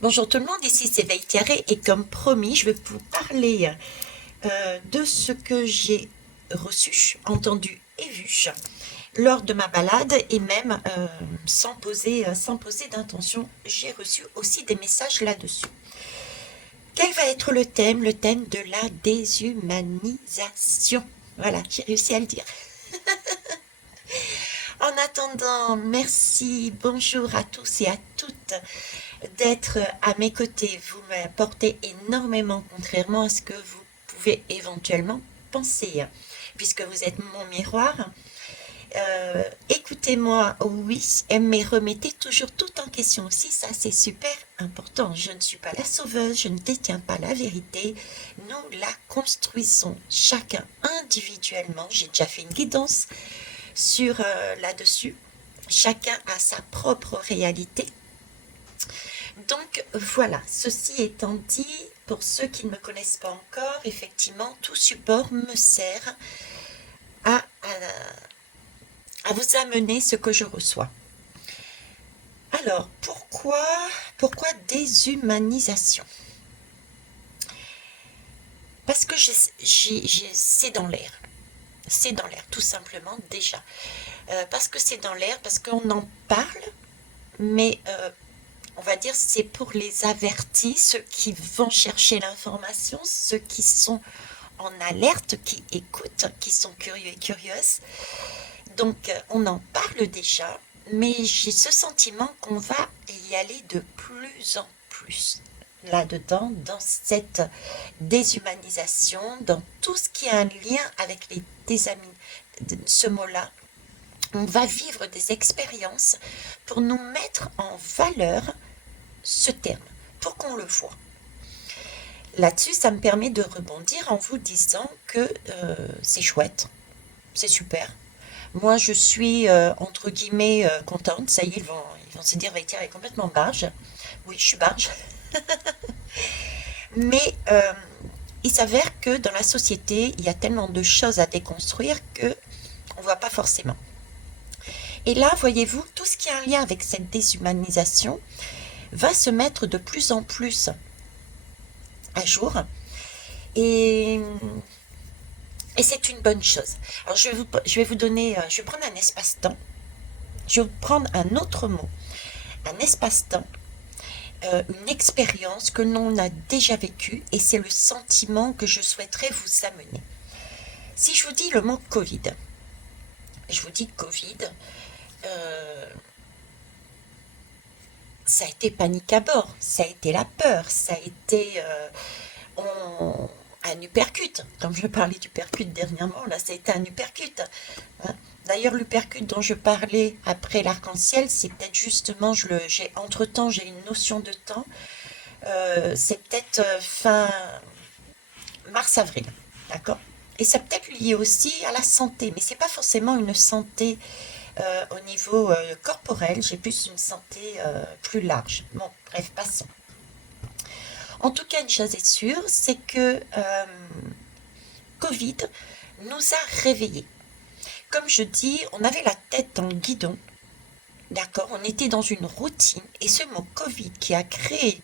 Bonjour tout le monde, ici c'est Veitiaré et comme promis, je vais vous parler de ce que j'ai reçu, entendu et vu lors de ma balade et même sans poser d'intention, j'ai reçu aussi des messages là-dessus. Quel va être le thème? Le thème de la déshumanisation. Voilà, j'ai réussi à le dire. En attendant, merci, bonjour à tous et à toutes d'être à mes côtés. Vous m'apportez énormément, contrairement à ce que vous pouvez éventuellement penser, puisque vous êtes mon miroir. Écoutez-moi, oui, mais remettez toujours tout en question aussi, ça c'est super important. Je ne suis pas la sauveuse, je ne détiens pas la vérité, nous la construisons chacun individuellement. J'ai déjà fait une guidance sur là-dessus. Chacun a sa propre réalité. Donc voilà, ceci étant dit, pour ceux qui ne me connaissent pas encore, effectivement, tout support me sert à, à vous amener ce que je reçois. Alors, pourquoi déshumanisation? Parce que c'est dans l'air. C'est dans l'air, tout simplement, déjà. Parce que c'est dans l'air, parce qu'on en parle, mais on va dire c'est pour les avertis, ceux qui vont chercher l'information, ceux qui sont en alerte, qui écoutent, qui sont curieux et curieuses. Donc on en parle déjà, mais j'ai ce sentiment qu'on va y aller de plus en plus là-dedans, dans cette déshumanisation, dans tout ce qui a un lien avec les désamis, ce mot-là. On va vivre des expériences pour nous mettre en valeur ce terme, pour qu'on le voit. Là-dessus, ça me permet de rebondir en vous disant que c'est chouette, c'est super. Moi, je suis, entre guillemets, contente. Ça y est, ils vont se dire, Vectia est complètement barge. Oui, je suis barge. Mais il s'avère que dans la société, il y a tellement de choses à déconstruire que on ne voit pas forcément. Et là, voyez-vous, tout ce qui a un lien avec cette déshumanisation va se mettre de plus en plus à jour. Et, et c'est une bonne chose. Alors, je vais vous donner, je vais prendre un espace-temps. Je vais vous prendre un autre mot. Un espace-temps, une expérience que l'on a déjà vécue, et c'est le sentiment que je souhaiterais vous amener. Si je vous dis le mot Covid, je vous dis Covid, euh, ça a été panique à bord, ça a été la peur, ça a été un uppercut. Comme je parlais d'uppercut dernièrement, là, ça a été un uppercut. Hein. D'ailleurs, l'uppercut dont je parlais après l'arc-en-ciel, c'est peut-être justement, entre-temps, j'ai une notion de temps. C'est peut-être fin mars-avril, d'accord. Et c'est peut-être lié aussi à la santé, mais c'est pas forcément une santé au niveau corporel, j'ai plus une santé plus large. Bon, bref, passons. En tout cas, une chose est sûre, c'est que Covid nous a réveillés. Comme je dis, on avait la tête dans le guidon, d'accord. On était dans une routine, et ce mot Covid qui a créé,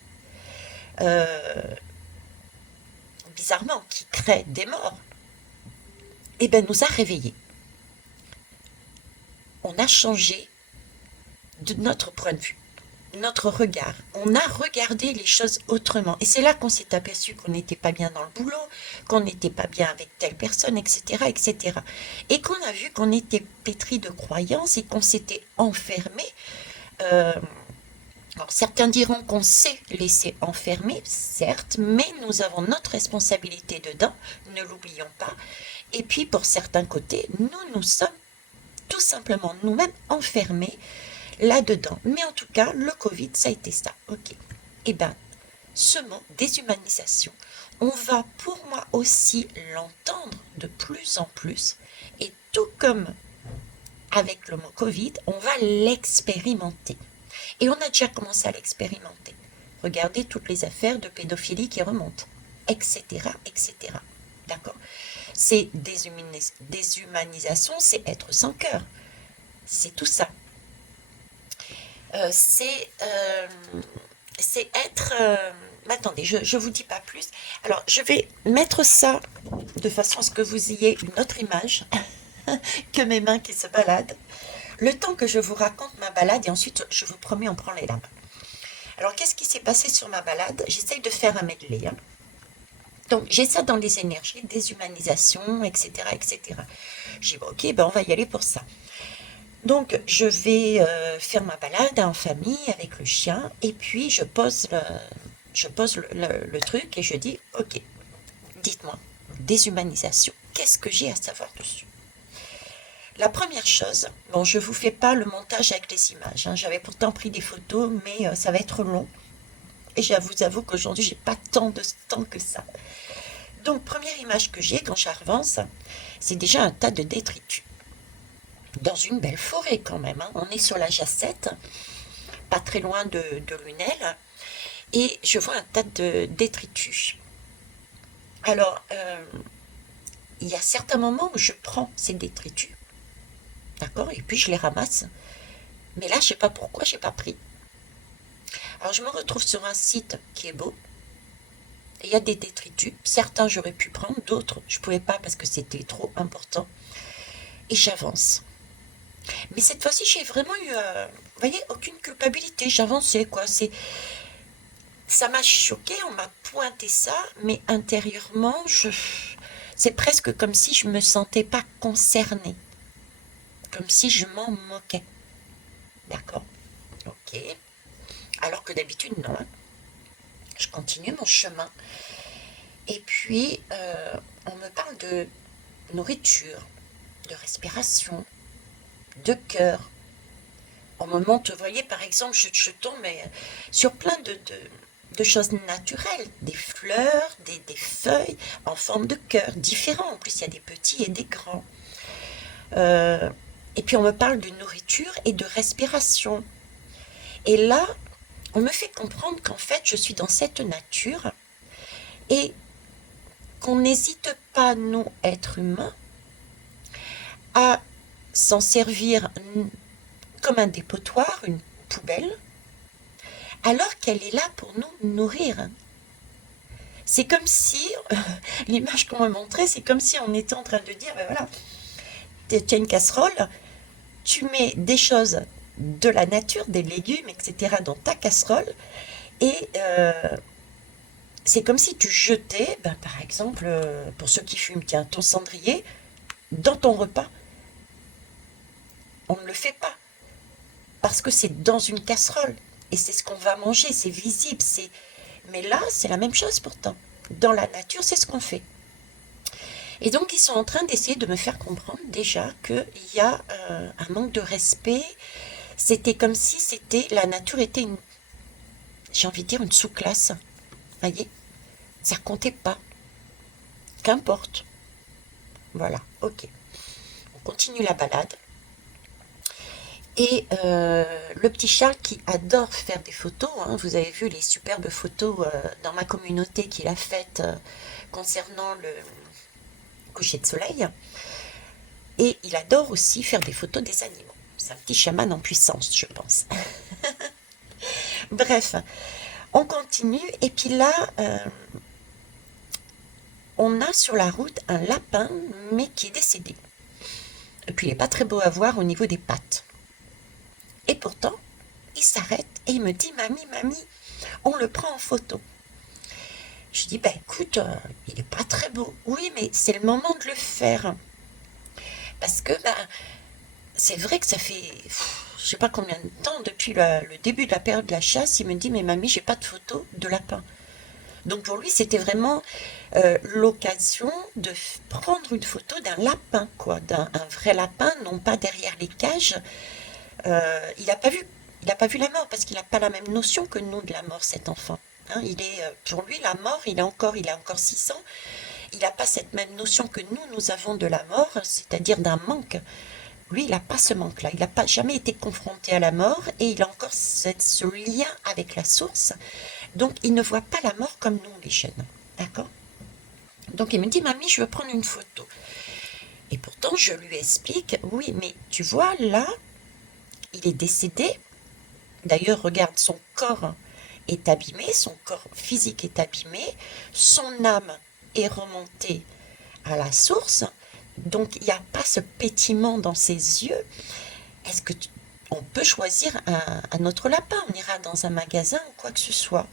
euh, bizarrement, qui crée des morts, eh ben, nous a réveillés. On a changé de notre point de vue, notre regard. On a regardé les choses autrement. Et c'est là qu'on s'est aperçu qu'on n'était pas bien dans le boulot, qu'on n'était pas bien avec telle personne, etc., etc. Et qu'on a vu qu'on était pétri de croyances et qu'on s'était enfermé. Euh, alors certains diront qu'on s'est laissé enfermer, certes, mais nous avons notre responsabilité dedans, ne l'oublions pas. Et puis pour certains côtés, nous sommes tout simplement nous-mêmes enfermés là-dedans. Mais en tout cas, le Covid, ça a été ça. Ok. Eh bien, ce mot déshumanisation, on va pour moi aussi l'entendre de plus en plus. Et tout comme avec le mot Covid, on va l'expérimenter. Et on a déjà commencé à l'expérimenter. Regardez toutes les affaires de pédophilie qui remontent, etc., etc. D'accord. C'est déshumanisation, c'est être sans cœur. C'est tout ça. C'est c'est être... mais attendez, je vous dis pas plus. Alors, je vais mettre ça de façon à ce que vous ayez une autre image que mes mains qui se baladent. Le temps que je vous raconte ma balade et ensuite, je vous promets, on prend les lames. Alors, qu'est-ce qui s'est passé sur ma balade? J'essaye de faire un medley, hein. Donc, j'ai ça dans les énergies, déshumanisation, etc., etc. J'ai dit, bon, ok, ben on va y aller pour ça. Donc, je vais faire ma balade en famille avec le chien et puis je pose le truc et je dis, ok, dites-moi, déshumanisation, qu'est-ce que j'ai à savoir dessus? La première chose, bon, je ne vous fais pas le montage avec les images, hein, j'avais pourtant pris des photos, mais ça va être long. Et je vous avoue qu'aujourd'hui, j'ai pas tant de temps que ça. Donc, première image que j'ai quand j'avance, c'est déjà un tas de détritus. Dans une belle forêt quand même, hein. On est sur la Jacette, pas très loin de Lunel, et je vois un tas de détritus. Alors, il y a certains moments où je prends ces détritus, d'accord, et puis je les ramasse. Mais là, je sais pas pourquoi j'ai pas pris. Alors, je me retrouve sur un site qui est beau. Il y a des détritus. Certains, j'aurais pu prendre, d'autres, je pouvais pas parce que c'était trop important. Et j'avance. Mais cette fois-ci, j'ai vraiment eu, vous voyez, aucune culpabilité. J'avançais, quoi. Ça m'a choqué, on m'a pointé ça, mais intérieurement, c'est presque comme si je me sentais pas concernée. Comme si je m'en moquais. D'accord? Ok. Alors que d'habitude, non, hein. Je continue mon chemin. Et puis, on me parle de nourriture, de respiration, de cœur. On me montre, vous voyez, par exemple, je tombe sur plein de choses naturelles, des fleurs, des feuilles en forme de cœur, différents. En plus, il y a des petits et des grands. Et puis, on me parle de nourriture et de respiration. Et là, on me fait comprendre qu'en fait, je suis dans cette nature et qu'on n'hésite pas, nous, êtres humains, à s'en servir comme un dépotoir, une poubelle, alors qu'elle est là pour nous nourrir. C'est comme si, l'image qu'on me montrait, c'est comme si on était en train de dire, ben voilà, tu as une casserole, tu mets des choses de la nature, des légumes, etc. dans ta casserole, et c'est comme si tu jetais, ben, par exemple, pour ceux qui fument, tiens, ton cendrier dans ton repas. On ne le fait pas, parce que c'est dans une casserole, et c'est ce qu'on va manger, c'est visible, mais là, c'est la même chose pourtant. Dans la nature, c'est ce qu'on fait. Et donc, ils sont en train d'essayer de me faire comprendre déjà qu'il y a un manque de respect. C'était comme si la nature était j'ai envie de dire, une sous-classe. Voyez, ça comptait pas. Qu'importe. Voilà, ok. On continue la balade. Et le petit Charles qui adore faire des photos, hein, vous avez vu les superbes photos dans ma communauté qu'il a faites concernant le coucher de soleil. Et il adore aussi faire des photos des animaux. C'est un petit chaman en puissance, je pense. Bref, on continue. Et puis là, on a sur la route un lapin, mais qui est décédé. Et puis il n'est pas très beau à voir au niveau des pattes. Et pourtant, il s'arrête et il me dit, mamie, mamie, on le prend en photo. Je dis, ben écoute, il n'est pas très beau. Oui, mais c'est le moment de le faire. Parce que ben, c'est vrai que ça fait, je sais pas combien de temps, depuis le début de la période de la chasse, il me dit, mais mamie, j'ai pas de photo de lapin. Donc pour lui, c'était vraiment l'occasion de prendre une photo d'un lapin, quoi, un vrai lapin, non pas derrière les cages. Il n'a pas vu, la mort parce qu'il n'a pas la même notion que nous de la mort, cet enfant. Hein, pour lui, la mort, il a encore 6 ans. Il n'a pas cette même notion que nous avons de la mort, c'est-à-dire d'un manque. Lui, il n'a pas ce manque-là. Il n'a pas jamais été confronté à la mort et il a encore ce lien avec la source. Donc, il ne voit pas la mort comme nous, les jeunes. D'accord? Donc, il me dit, mamie, je veux prendre une photo. Et pourtant, je lui explique, oui, mais tu vois, là, il est décédé. D'ailleurs, regarde, son corps est abîmé, son corps physique est abîmé, son âme est remontée à la source, donc il n'y a pas ce pétillement dans ses yeux. Est-ce que on peut choisir un autre lapin? On ira dans un magasin ou quoi que ce soit.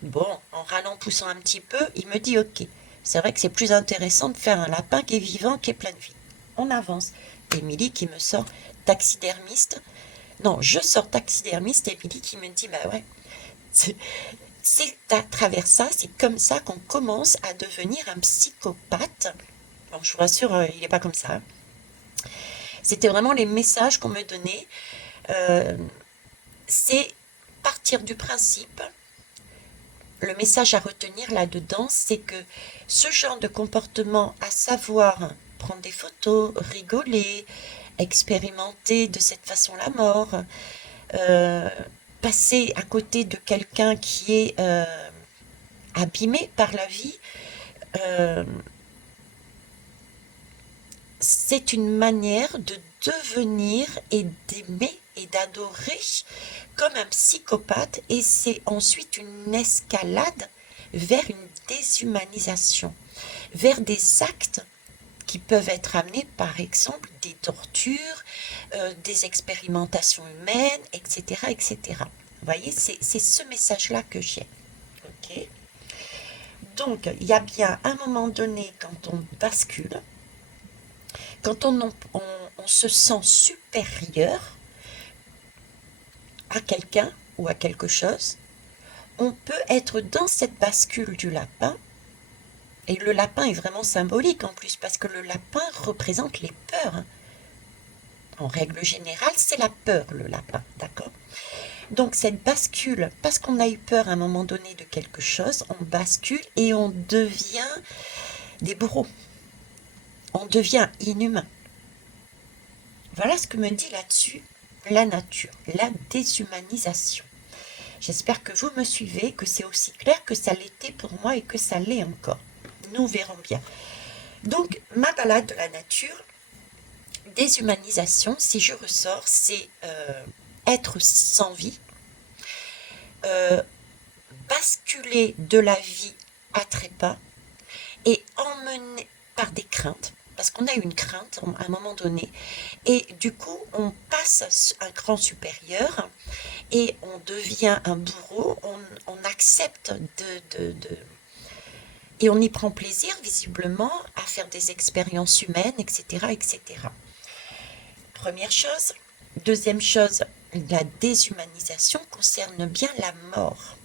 Bon, en râlant, poussant un petit peu, il me dit ok. C'est vrai que c'est plus intéressant de faire un lapin qui est vivant, qui est plein de vie. On avance. Émilie qui me sort taxidermiste. Non, je sors taxidermiste. Émilie qui me dit bah ouais, c'est à travers ça, c'est comme ça qu'on commence à devenir un psychopathe. Bon, je vous rassure, il n'est pas comme ça. C'était vraiment les messages qu'on me donnait. Euh, c'est partir du principe, le message à retenir là-dedans, c'est que ce genre de comportement, à savoir prendre des photos, rigoler, expérimenter de cette façon la mort, euh, passer à côté de quelqu'un qui est abîmé par la vie, euh, c'est une manière de devenir et d'aimer et d'adorer comme un psychopathe, et c'est ensuite une escalade vers une déshumanisation, vers des actes qui peuvent être amenés, par exemple, des tortures, des expérimentations humaines, etc., etc. Vous voyez, c'est ce message-là que j'ai. Ok. Donc, il y a bien un moment donné, quand on bascule, quand on se sent supérieur à quelqu'un ou à quelque chose, on peut être dans cette bascule du lapin, et le lapin est vraiment symbolique en plus, parce que le lapin représente les peurs, hein. En règle générale, c'est la peur, le lapin, d'accord? Donc cette bascule, parce qu'on a eu peur à un moment donné de quelque chose, on bascule et on devient des bourreaux. On devient inhumain. Voilà ce que me dit là-dessus la nature, la déshumanisation. J'espère que vous me suivez, que c'est aussi clair que ça l'était pour moi et que ça l'est encore. Nous verrons bien. Donc, ma balade de la nature, déshumanisation, si je ressors, c'est être sans vie, euh, basculer de la vie à trépas et emmener par des craintes, parce qu'on a une crainte à un moment donné, et du coup, on passe un cran supérieur et on devient un bourreau, on accepte et on y prend plaisir visiblement à faire des expériences humaines, etc., etc. Première chose. Deuxième chose, la déshumanisation concerne bien la mort.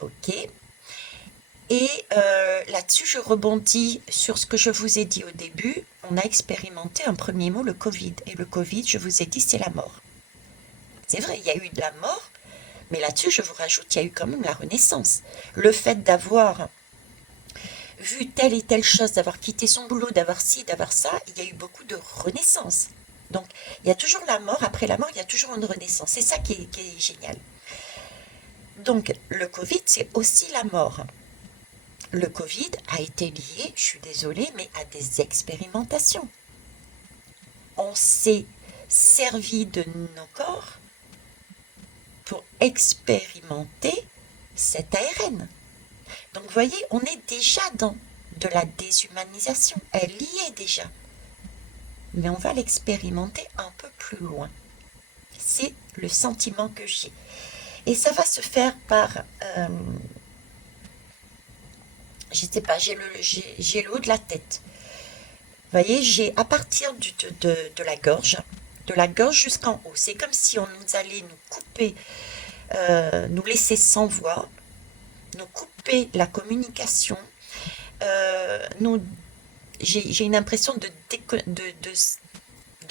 Ok. Et là-dessus, je rebondis sur ce que je vous ai dit au début. On a expérimenté un premier mot, le Covid. Et le Covid, je vous ai dit, c'est la mort. C'est vrai, il y a eu de la mort, mais là-dessus, je vous rajoute, il y a eu quand même la renaissance. Le fait d'avoir vu telle et telle chose, d'avoir quitté son boulot, d'avoir ci, d'avoir ça, il y a eu beaucoup de renaissance. Donc, il y a toujours la mort, après la mort, il y a toujours une renaissance. C'est ça qui est génial. Donc, le Covid, c'est aussi la mort. Le Covid a été lié, je suis désolée, mais à des expérimentations. On s'est servi de nos corps pour expérimenter cet ARN. Donc vous voyez, on est déjà dans de la déshumanisation. Elle y est déjà. Mais on va l'expérimenter un peu plus loin. C'est le sentiment que j'ai. Et ça va se faire par... je ne sais pas, j'ai le haut de la tête. Vous voyez, j'ai à partir de la gorge jusqu'en haut. C'est comme si on nous allait nous couper, nous laisser sans voix, nous couper la communication. J'ai une impression de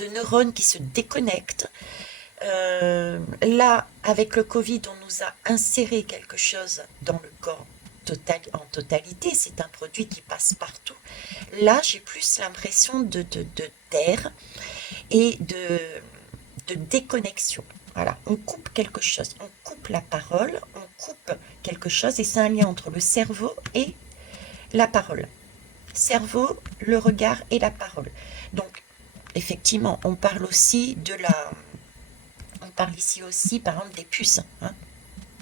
neurones qui se déconnectent. Là, avec le Covid, on nous a inséré quelque chose dans le corps en totalité. C'est un produit qui passe partout. Là, j'ai plus l'impression d'air et de déconnexion. Voilà, on coupe quelque chose, on coupe la parole, on coupe quelque chose, et c'est un lien entre le cerveau et la parole. Cerveau, le regard et la parole. Donc, effectivement, on parle aussi parle ici aussi, par exemple, des puces, hein,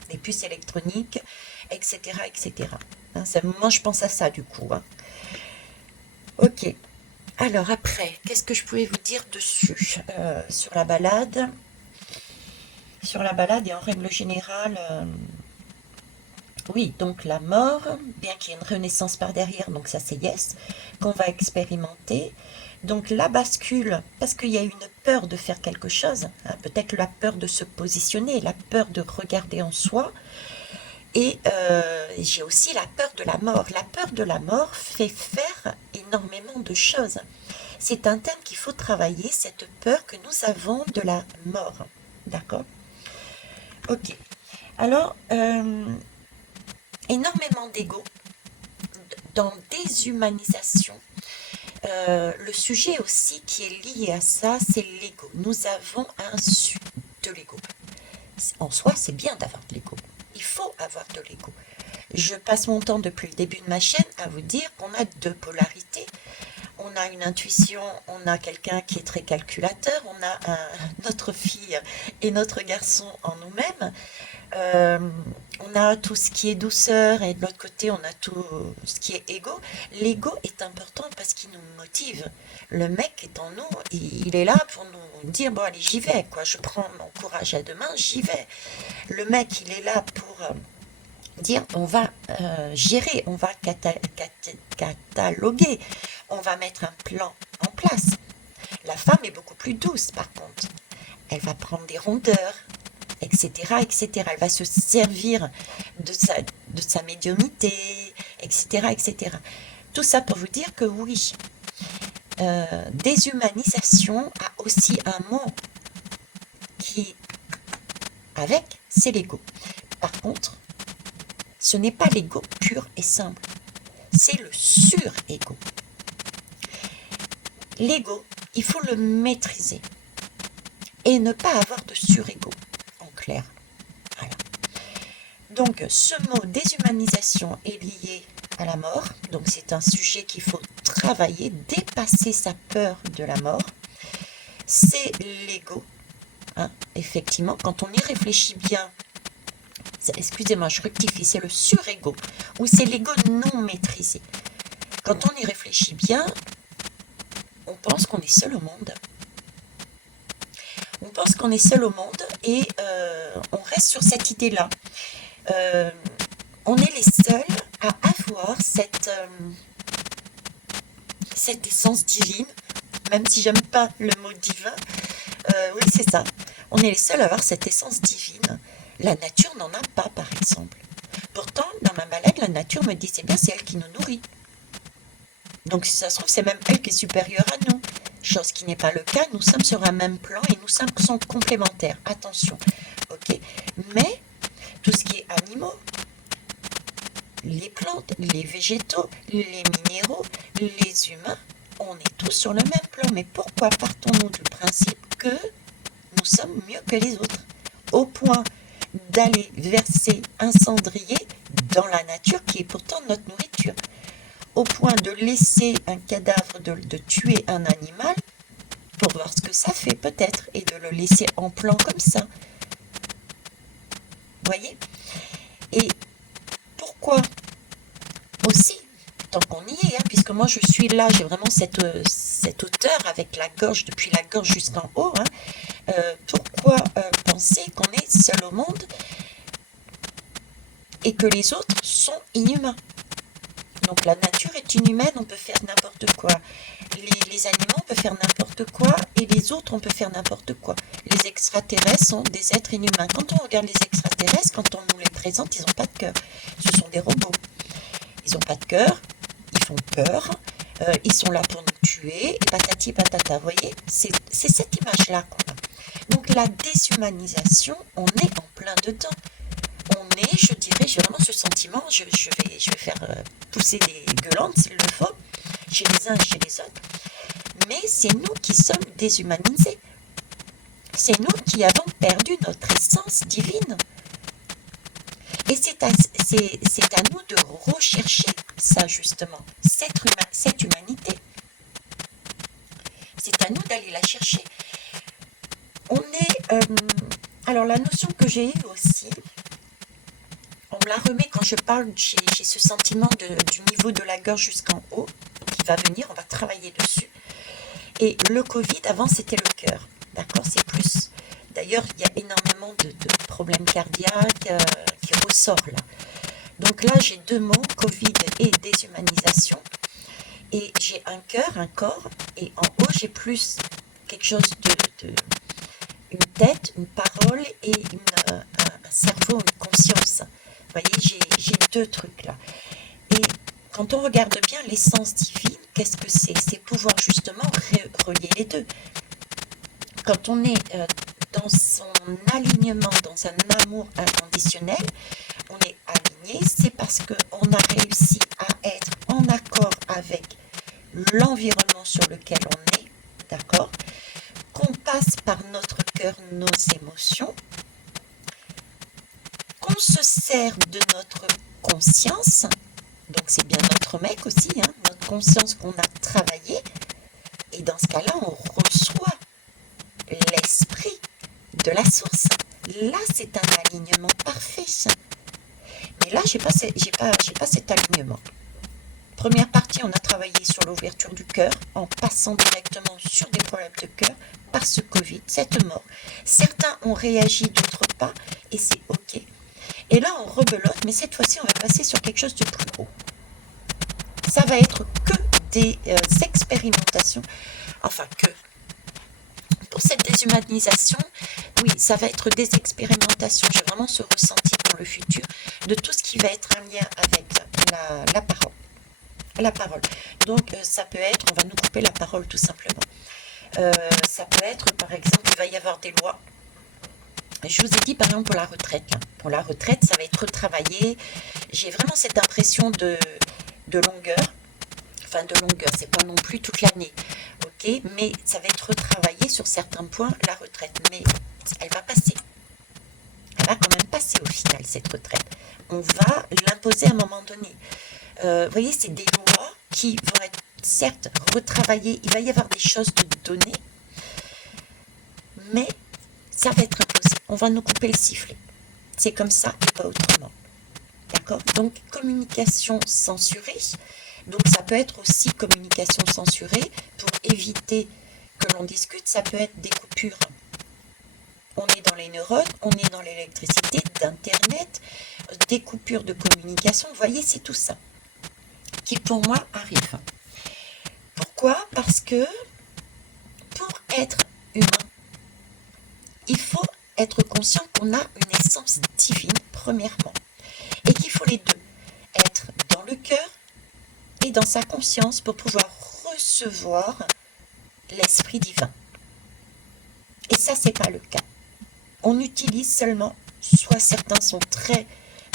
des puces électroniques, etc., etc. Hein, moi, je pense à ça, du coup. Hein. Ok. Alors, après, qu'est-ce que je pouvais vous dire dessus sur la balade? Sur la balade, et en règle générale, oui, donc la mort, bien qu'il y ait une renaissance par derrière, donc ça c'est yes, qu'on va expérimenter. Donc la bascule, parce qu'il y a une peur de faire quelque chose, hein, peut-être la peur de se positionner, la peur de regarder en soi, et j'ai aussi la peur de la mort. La peur de la mort fait faire énormément de choses. C'est un thème qu'il faut travailler, cette peur que nous avons de la mort. D'accord? Ok. Alors, énormément d'ego, dans déshumanisation. Le sujet aussi qui est lié à ça, c'est l'ego. Nous avons de l'ego. En soi, c'est bien d'avoir de l'ego. Il faut avoir de l'ego. Je passe mon temps depuis le début de ma chaîne à vous dire qu'on a deux polarités. On a une intuition, on a quelqu'un qui est très calculateur, on a notre fille et notre garçon en nous-mêmes. On a tout ce qui est douceur et de l'autre côté on a tout ce qui est ego. L'ego est important parce qu'il nous motive. Le mec est en nous, il est là pour nous dire bon allez j'y vais quoi, je prends mon courage à deux mains, j'y vais. Le mec il est là pour dire on va gérer, on va cataloguer, on va mettre un plan en place. La femme est beaucoup plus douce par contre. Elle va prendre des rondeurs, etc., etc. Elle va se servir de sa médiumnité, etc., etc. Tout ça pour vous dire que oui, déshumanisation a aussi un mot qui, avec, c'est l'ego. Par contre, ce n'est pas l'ego pur et simple, c'est le sur-ego. L'ego, il faut le maîtriser et ne pas avoir de sur-ego, en clair. Voilà. Donc, ce mot déshumanisation est lié à la mort. Donc, c'est un sujet qu'il faut travailler, dépasser sa peur de la mort. C'est l'ego. Hein, effectivement, quand on y réfléchit bien, excusez-moi, je rectifie, c'est le sur-ego, ou c'est l'ego non maîtrisé. Quand on y réfléchit bien, on pense qu'on est seul au monde. On pense qu'on est seul au monde et on reste sur cette idée-là. On est les seuls à avoir cette essence divine, même si j'aime pas le mot divin. Oui, c'est ça. On est les seuls à avoir cette essence divine. La nature n'en a pas, par exemple. Pourtant, dans ma balade, la nature me disait bien, c'est elle qui nous nourrit. Donc, si ça se trouve, c'est même elle qui est supérieure à nous. Chose qui n'est pas le cas, nous sommes sur un même plan et nous sommes complémentaires. Attention, ok. Mais, tout ce qui est animaux, les plantes, les végétaux, les minéraux, les humains, on est tous sur le même plan. Mais pourquoi partons-nous du principe que nous sommes mieux que les autres, au point d'aller verser un cendrier dans la nature qui est pourtant notre nourriture, au point de laisser un cadavre, de tuer un animal pour voir ce que ça fait peut-être, et de le laisser en plan comme ça. Voyez? Et pourquoi aussi, tant qu'on y est, hein, puisque moi je suis là, j'ai vraiment cette hauteur avec la gorge, depuis la gorge jusqu'en haut, hein, pourquoi penser qu'on est seul au monde et que les autres sont inhumains? Donc la nature est inhumaine, on peut faire n'importe quoi. Les animaux, on peut faire n'importe quoi, et les autres, on peut faire n'importe quoi. Les extraterrestres sont des êtres inhumains. Quand on regarde les extraterrestres, quand on nous les présente, ils n'ont pas de cœur. Ce sont des robots. Ils n'ont pas de cœur, ils font peur, ils sont là pour nous tuer, et patati patata. Vous voyez, c'est cette image-là qu'on a. Donc la déshumanisation, on est en plein dedans. On est, je dirais, j'ai vraiment ce sentiment, je vais faire pousser des gueulantes s'il le faut, chez les uns et chez les autres, mais c'est nous qui sommes déshumanisés. C'est nous qui avons perdu notre essence divine. Et c'est à nous de rechercher ça, justement, cette humanité. C'est à nous d'aller la chercher. On est Alors la notion que j'ai eue aussi, on me la remet quand je parle, j'ai ce sentiment du niveau de la gorge jusqu'en haut qui va venir, on va travailler dessus. Et le Covid, avant, c'était le cœur. D'accord? C'est plus. D'ailleurs, il y a énormément de problèmes cardiaques qui ressortent là. Donc là, j'ai deux mots, Covid et déshumanisation. Et j'ai un cœur, un corps, et en haut, j'ai plus quelque chose une tête, une parole et un cerveau, une conscience. Vous voyez, j'ai deux trucs là. Et quand on regarde bien l'essence divine, qu'est-ce que c'est? C'est pouvoir justement relier les deux. Quand on est dans son alignement, dans un amour inconditionnel, on est aligné, c'est parce qu'on a réussi à être en accord avec l'environnement sur lequel on est, d'accord? Qu'on passe par notre cœur, nos émotions, qu'on se sert de notre conscience, donc c'est bien notre mec aussi, hein, notre conscience qu'on a travaillé, et dans ce cas-là, on reçoit l'esprit de la source. Là, c'est un alignement parfait. Mais là, j'ai pas cet alignement. Première partie, on a travaillé sur l'ouverture du cœur en passant directement sur des problèmes de cœur par ce Covid, cette mort. Certains ont réagi, d'autres pas, et c'est OK. Et là, on rebelote, mais cette fois-ci, on va passer sur quelque chose de plus haut. Ça va être que des expérimentations, enfin que. Pour cette déshumanisation, oui, ça va être des expérimentations. J'ai vraiment ce ressenti pour le futur de tout ce qui va être un lien avec la parole. La parole. Donc, ça peut être, on va nous couper la parole tout simplement. Ça peut être, par exemple, il va y avoir des lois. Je vous ai dit, par exemple, pour la retraite. Là. Pour la retraite, ça va être retravaillé. J'ai vraiment cette impression de longueur. Enfin, de longueur, c'est pas non plus toute l'année. Ok, mais ça va être retravaillé sur certains points, la retraite. Mais elle va passer. Elle va quand même passer au final, cette retraite. On va l'imposer à un moment donné. Vous voyez, c'est des lois qui vont être certes retravaillées. Il va y avoir des choses de données, mais ça va être imposé. On va nous couper le sifflet. C'est comme ça et pas autrement. D'accord? Donc, communication censurée. Donc, ça peut être aussi communication censurée pour éviter que l'on discute. Ça peut être des coupures. On est dans les neurones, on est dans l'électricité, d'Internet, des coupures de communication. Vous voyez, c'est tout ça qui, pour moi, arrive. Pourquoi? Parce que pour être humain, il faut être conscient qu'on a une essence divine, premièrement, et qu'il faut les deux, être dans le cœur et dans sa conscience pour pouvoir recevoir l'esprit divin. Et ça, c'est pas le cas. On utilise seulement, soit certains sont très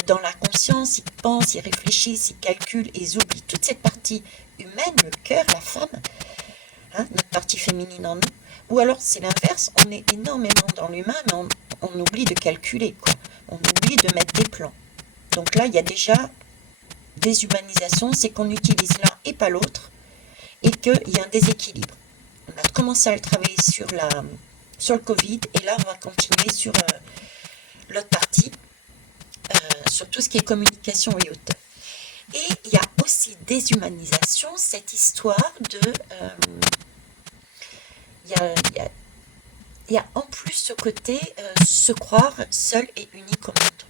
dans la conscience, ils pensent, ils réfléchissent, ils calculent, ils oublient toute cette partie humaine, le cœur, la femme, hein, notre partie féminine en nous. Ou alors c'est l'inverse, on est énormément dans l'humain, mais on oublie de calculer, quoi. On oublie de mettre des plans. Donc là, il y a déjà déshumanisation, c'est qu'on utilise l'un et pas l'autre, et qu'il y a un déséquilibre. On a commencé à le travailler sur le Covid, et là, on va continuer sur l'autre partie, sur tout ce qui est communication et autres. Et il y a aussi déshumanisation, cette histoire de... il y a en plus ce côté se croire seul et unique au monde.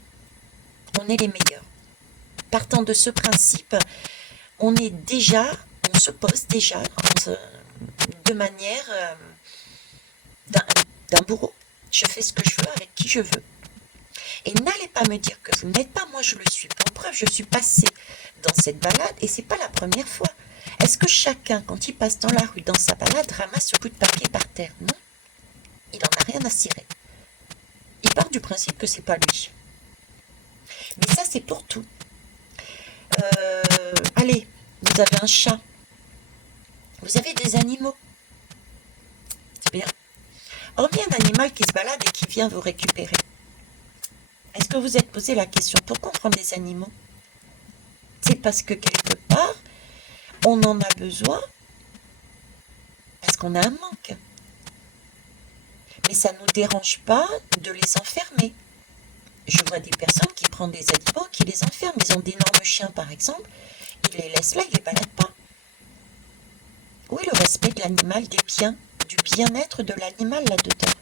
On est les meilleurs. Partant de ce principe, on se pose déjà de manière d'un bourreau. Je fais ce que je veux avec qui je veux. Et n'allez pas me dire que vous n'êtes pas, moi je le suis. Pour preuve, je suis passée dans cette balade et c'est pas la première fois. Est-ce que chacun, quand il passe dans la rue, dans sa balade, ramasse ce bout de papier par terre? Non. Il n'en a rien à cirer. Il part du principe que c'est pas lui. Mais ça, c'est pour tout. Allez, vous avez un chat. Vous avez des animaux. C'est bien. Hormis un animal qui se balade et qui vient vous récupérer. Est-ce que vous êtes posé la question, pourquoi on prend des animaux? C'est parce que quelque part, on en a besoin, parce qu'on a un manque. Mais ça ne nous dérange pas de les enfermer. Je vois des personnes qui prennent des animaux, qui les enferment. Ils ont d'énormes chiens, par exemple. Ils les laissent là, ils ne les baladent pas. Où est le respect de l'animal, des biens, du bien-être de l'animal là-dedans?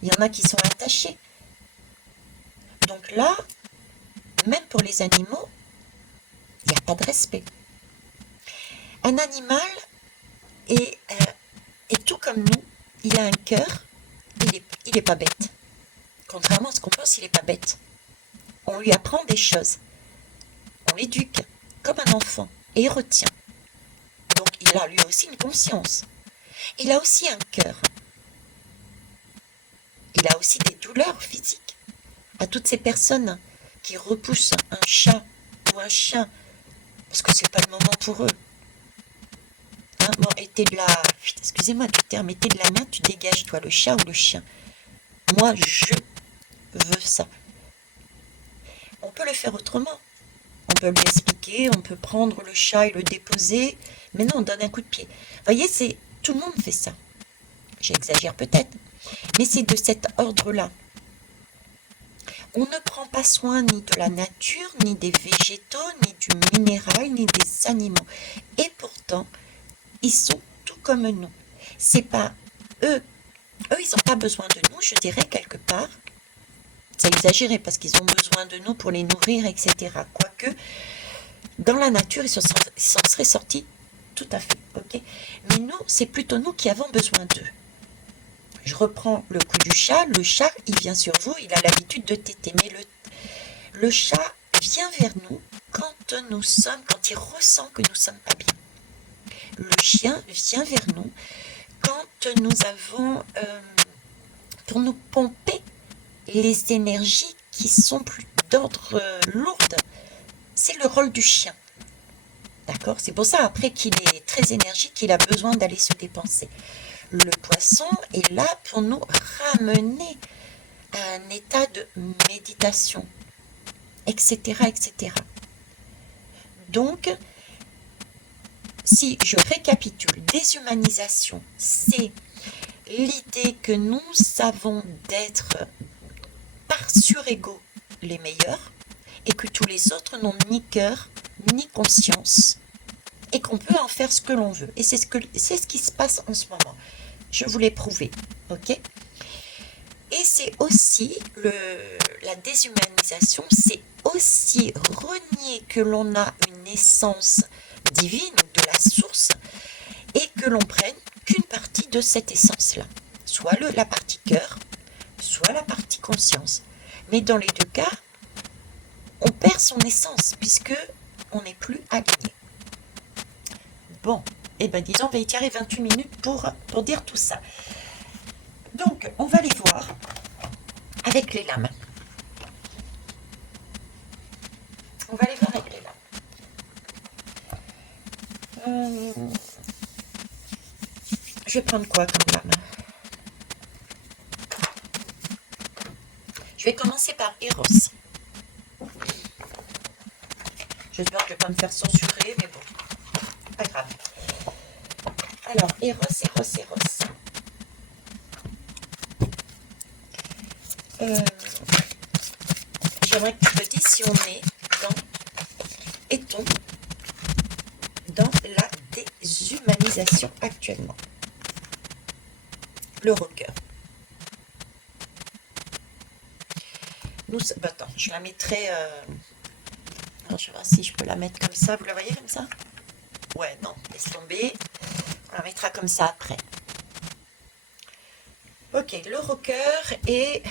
Il y en a qui sont attachés. Donc là, même pour les animaux, il n'y a pas de respect. Un animal est tout comme nous. Il a un cœur, il est pas bête. Contrairement à ce qu'on pense, il n'est pas bête. On lui apprend des choses. On l'éduque comme un enfant et il retient. Donc il a lui aussi une conscience. Il a aussi un cœur. Il a aussi des douleurs physiques. À toutes ces personnes qui repoussent un chat ou un chien parce que c'est pas le moment pour eux. Hein, bon, et t'es de la... Excusez-moi du terme, mais t'es de la main, tu dégages toi, le chat ou le chien. Moi, je veux ça. On peut le faire autrement. On peut lui expliquer, on peut prendre le chat et le déposer. Mais non, on donne un coup de pied. Vous voyez, tout le monde fait ça. J'exagère peut-être. Mais c'est de cet ordre-là. On ne prend pas soin ni de la nature, ni des végétaux, ni du minéral, ni des animaux. Et pourtant, ils sont tout comme nous. C'est pas eux. Eux, ils n'ont pas besoin de nous, je dirais, quelque part. C'est exagéré parce qu'ils ont besoin de nous pour les nourrir, etc. Quoique, dans la nature, ils s'en seraient sortis tout à fait. Okay, mais nous, c'est plutôt nous qui avons besoin d'eux. Je reprends le coup du chat. Le chat, il vient sur vous, il a l'habitude de téter. Mais le chat vient vers nous quand il ressent que nous ne sommes pas bien. Le chien vient vers nous quand nous avons, pour nous pomper les énergies qui sont plus d'ordre lourde. C'est le rôle du chien. D'accord? C'est pour ça après qu'il est très énergique, il a besoin d'aller se dépenser. Le poisson est là pour nous ramener à un état de méditation, etc., etc. Donc, si je récapitule, déshumanisation, c'est l'idée que nous avons d'être par surego les meilleurs et que tous les autres n'ont ni cœur ni conscience et qu'on peut en faire ce que l'on veut. Et c'est ce qui se passe en ce moment. Je vous l'ai prouvé, ok? Et c'est aussi la déshumanisation, c'est aussi renier que l'on a une essence divine, de la source, et que l'on prenne qu'une partie de cette essence-là. Soit la partie cœur, soit la partie conscience. Mais dans les deux cas, on perd son essence, puisque on n'est plus aligné. Bon, et bien disons, on va étirer 28 minutes pour dire tout ça. Donc, on va les voir avec les lames. On va les voir avec les lames. Je vais prendre quoi comme lame? Je vais commencer par Eros. J'espère que je ne vais pas me faire censurer, mais bon, pas grave. Alors, Eros. J'aimerais que tu me dises si on est-on dans la déshumanisation actuellement. Le rocker. Attends, je la mettrai... Alors, je vais voir si je peux la mettre comme ça. Vous la voyez comme ça? Ouais, non, laisse tomber. On la mettra comme ça après. Ok, le rocker et...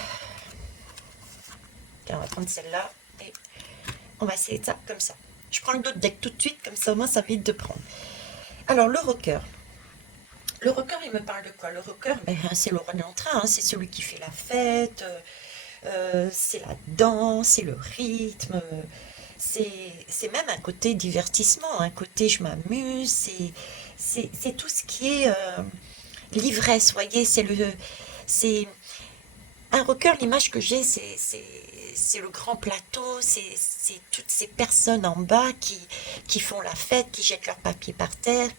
on va prendre celle-là et on va essayer ça comme ça. Je prends le dos de deck tout de suite, comme ça au moins ça m'évite de prendre. Alors, le rocker. Le rocker, il me parle de quoi? Le rocker, c'est le roi de l'entrain, hein, c'est celui qui fait la fête, c'est la danse, c'est le rythme, c'est même un côté divertissement, un côté je m'amuse, c'est tout ce qui est l'ivresse, voyez, c'est un rocker, l'image que j'ai, c'est le grand plateau, c'est toutes ces personnes en bas qui font la fête, qui jettent leurs papiers par terre,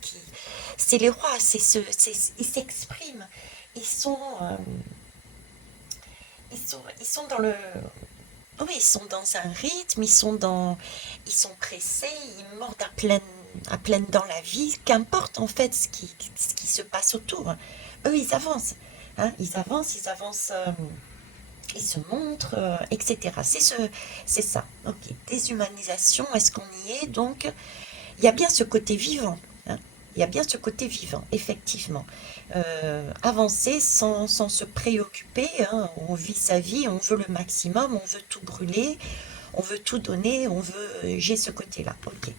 c'est les rois, ils s'expriment, ils sont, ils sont dans le, oui, ils sont dans un rythme, ils sont pressés, ils mordent à pleine dans la vie, qu'importe en fait ce qui se passe autour. Eux, ils avancent, hein, ils avancent, ils se montrent, etc. C'est ça. Ok. Déshumanisation, est-ce qu'on y est? Donc, il y a bien ce côté vivant, hein. Il y a bien ce côté vivant, effectivement. Avancer sans se préoccuper, hein. On vit sa vie, on veut le maximum, on veut tout brûler, on veut tout donner, on veut... J'ai ce côté-là, ok.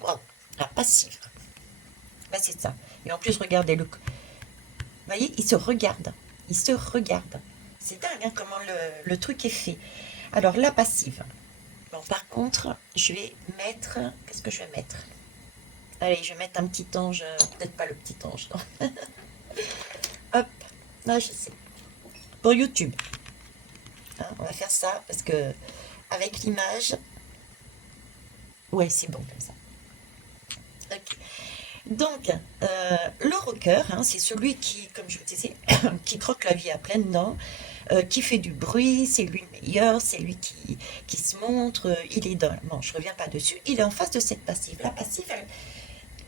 Wow. La passive. Bah, c'est ça. Et en plus, regardez, vous voyez, il se regarde. Il se regarde. C'est dingue, hein, comment le truc est fait. Alors, la passive. Bon, par contre, je vais mettre... Qu'est-ce que je vais mettre? Allez, je vais mettre un petit ange. Peut-être pas le petit ange, non. Hop. Là, je sais. Pour YouTube. Hein, on va faire ça parce que avec l'image... Ouais, c'est bon comme ça. Ok. Donc, le rocker, hein, c'est celui qui, comme je vous disais, qui croque la vie à pleines dents, qui fait du bruit, c'est lui le meilleur, c'est lui qui se montre, il est dans... Bon, je reviens pas dessus, il est en face de cette passive. La passive,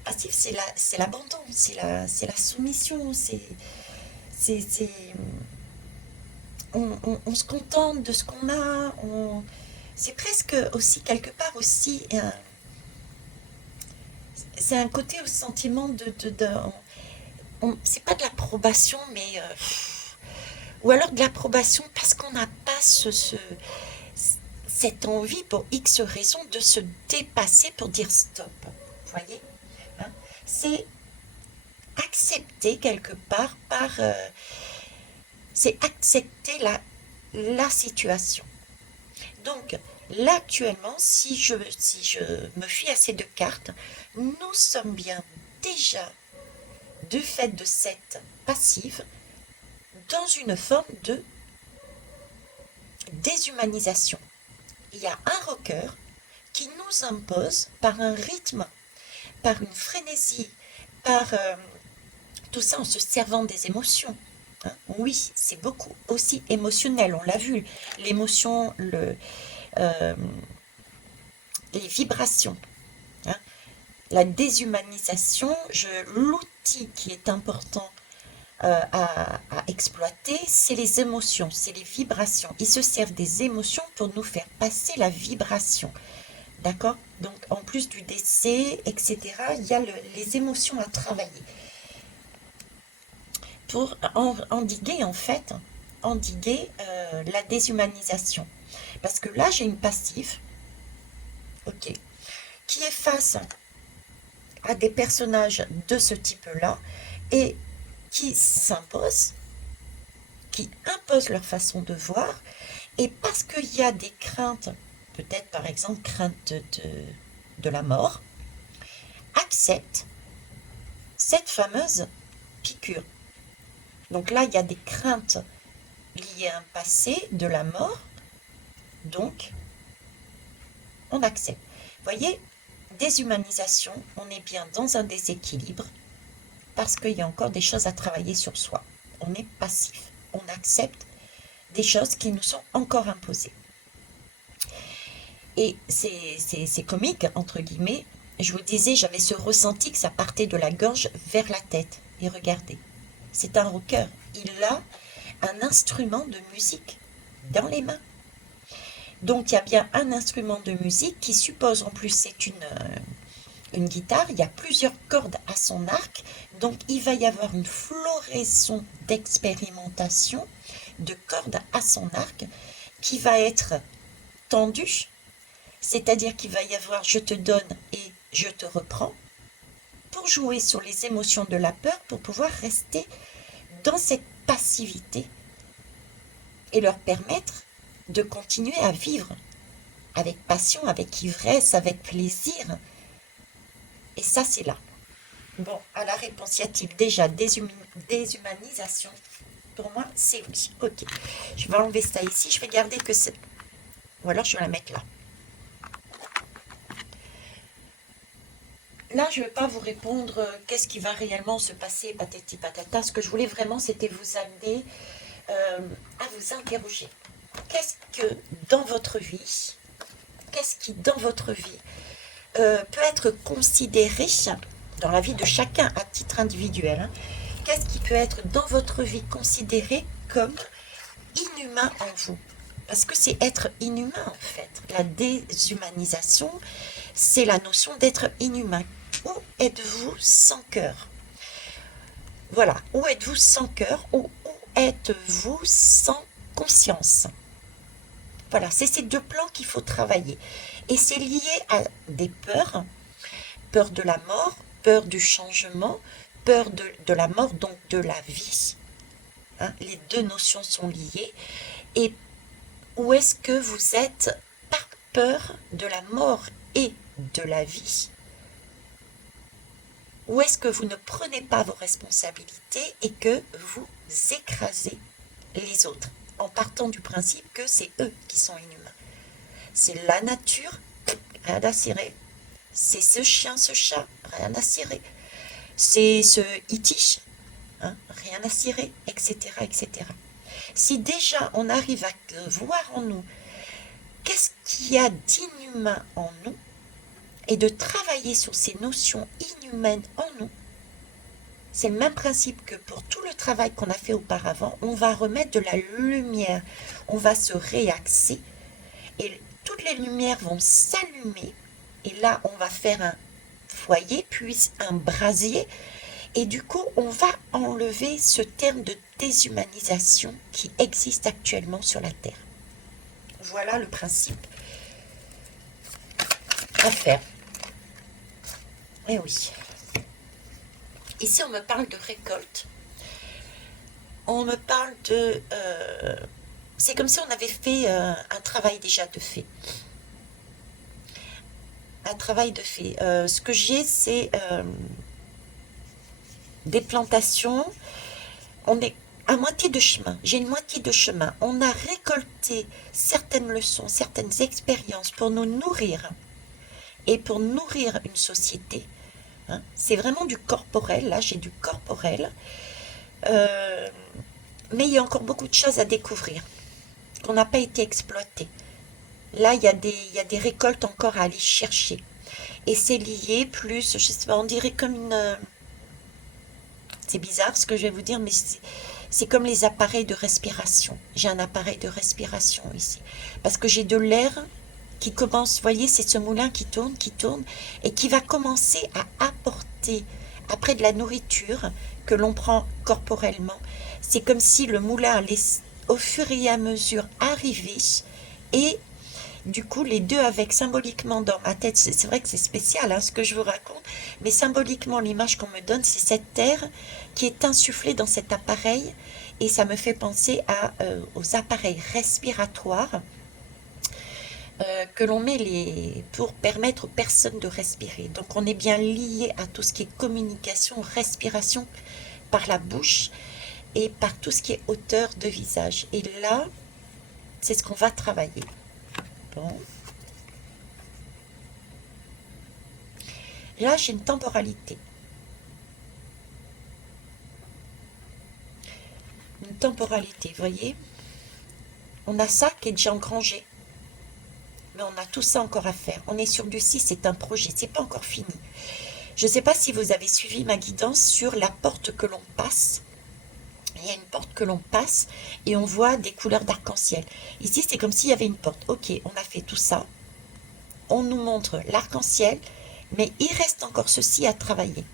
passive c'est l'abandon, c'est la soumission, c'est, on se contente de ce qu'on a, c'est presque aussi, quelque part aussi, c'est un côté au sentiment c'est pas de l'approbation, mais ou alors de l'approbation parce qu'on n'a pas cette envie pour X raisons de se dépasser pour dire stop. Vous voyez, hein. C'est accepter quelque part c'est accepter la situation. Donc, là actuellement, si je me fie à ces deux cartes, nous sommes bien déjà, du fait de cette passive, dans une forme de déshumanisation. Il y a un rocker qui nous impose par un rythme, par une frénésie, par tout ça en se servant des émotions. Hein. Oui, c'est beaucoup aussi émotionnel, on l'a vu. L'émotion, euh, les vibrations. Hein. La déshumanisation, l'outil qui est important à exploiter, c'est les émotions, c'est les vibrations. Ils se servent des émotions pour nous faire passer la vibration. D'accord? Donc, en plus du décès, etc., il y a les émotions à travailler. Pour endiguer, en fait, endiguer la déshumanisation. Parce que là, j'ai une passive, ok, qui est face à des personnages de ce type-là et qui s'imposent, qui imposent leur façon de voir, et parce qu'il y a des craintes, peut-être par exemple crainte de la mort, accepte cette fameuse piqûre. Donc là, il y a des craintes liées à un passé, de la mort, donc on accepte. Vous voyez, déshumanisation, on est bien dans un déséquilibre parce qu'il y a encore des choses à travailler sur soi. On est passif, on accepte des choses qui nous sont encore imposées. Et c'est comique, entre guillemets. Je vous disais, j'avais ce ressenti que ça partait de la gorge vers la tête. Et regardez, c'est un rocker. Il a un instrument de musique dans les mains. Donc il y a bien un instrument de musique qui suppose, en plus c'est une guitare, il y a plusieurs cordes à son arc, donc il va y avoir une floraison d'expérimentation de cordes à son arc qui va être tendue, c'est-à-dire qu'il va y avoir je te donne et je te reprends, pour jouer sur les émotions de la peur, pour pouvoir rester dans cette passivité et leur permettre de continuer à vivre avec passion, avec ivresse, avec plaisir. Et ça, c'est là. Bon, à la réponse, y a-t-il déjà déshumanisation? Pour moi, c'est oui. Ok. Je vais enlever ça ici. Je vais garder que c'est... Ou alors, je vais la mettre là. là, je ne vais pas vous répondre qu'est-ce qui va réellement se passer, patati patata. Ce que je voulais vraiment, c'était vous amener à vous interroger. Qu'est-ce que dans votre vie, qu'est-ce qui dans votre vie peut être considéré dans la vie de chacun à titre individuel, hein, qu'est-ce qui peut être dans votre vie considéré comme inhumain en vous? Parce que c'est être inhumain en fait. La déshumanisation, c'est la notion d'être inhumain. Où êtes-vous sans cœur? Voilà, où êtes-vous sans cœur ou où êtes-vous sans conscience? Voilà, c'est ces deux plans qu'il faut travailler. Et c'est lié à des peurs, peur de la mort, peur du changement, peur de la mort, donc de la vie. Hein, les deux notions sont liées. Et où est-ce que vous êtes par peur de la mort et de la vie? Où est-ce que vous ne prenez pas vos responsabilités et que vous écrasez les autres en partant du principe que c'est eux qui sont inhumains? C'est la nature, rien à cirer. C'est ce chien, ce chat, rien à cirer. C'est ce itiche, hein, rien à cirer, etc., etc. Si déjà on arrive à voir en nous qu'est-ce qu'il y a d'inhumain en nous et de travailler sur ces notions inhumaines en nous, c'est le même principe que pour tout le travail qu'on a fait auparavant, on va remettre de la lumière, on va se réaxer et toutes les lumières vont s'allumer et là on va faire un foyer puis un brasier et du coup on va enlever ce terme de déshumanisation qui existe actuellement sur la Terre. Voilà le principe à faire. Eh oui. Ici, on me parle de récolte. On me parle de... c'est comme si on avait fait un travail déjà de fait. Un travail de fait. Ce que j'ai, c'est des plantations. On est à moitié de chemin. J'ai une moitié de chemin. On a récolté certaines leçons, certaines expériences pour nous nourrir et pour nourrir une société. Hein. C'est vraiment du corporel. Là, j'ai du corporel. Mais il y a encore beaucoup de choses à découvrir qu'on n'a pas été exploitées. Là, il y a des récoltes encore à aller chercher. Et c'est lié plus, je sais pas, on dirait comme une... c'est bizarre ce que je vais vous dire, mais c'est comme les appareils de respiration. J'ai un appareil de respiration ici. Parce que j'ai de l'air qui commence, vous voyez, c'est ce moulin qui tourne, et qui va commencer à apporter, après de la nourriture que l'on prend corporellement, c'est comme si le moulin allait au fur et à mesure arriver, et du coup les deux avec symboliquement dans ma tête, c'est vrai que c'est spécial hein, ce que je vous raconte, mais symboliquement l'image qu'on me donne, c'est cette terre qui est insufflée dans cet appareil, et ça me fait penser aux appareils respiratoires que l'on met pour permettre aux personnes de respirer. Donc on est bien lié à tout ce qui est communication, respiration par la bouche et par tout ce qui est hauteur de visage. Et là, c'est ce qu'on va travailler. Bon. Là, j'ai une temporalité. Une temporalité, vous voyez? On a ça qui est déjà engrangé. Mais on a tout ça encore à faire. On est sur du 6, c'est un projet, c'est pas encore fini. Je ne sais pas si vous avez suivi ma guidance sur la porte que l'on passe. Il y a une porte que l'on passe et on voit des couleurs d'arc-en-ciel. Ici, c'est comme s'il y avait une porte. Ok, on a fait tout ça. On nous montre l'arc-en-ciel, mais il reste encore ceci à travailler.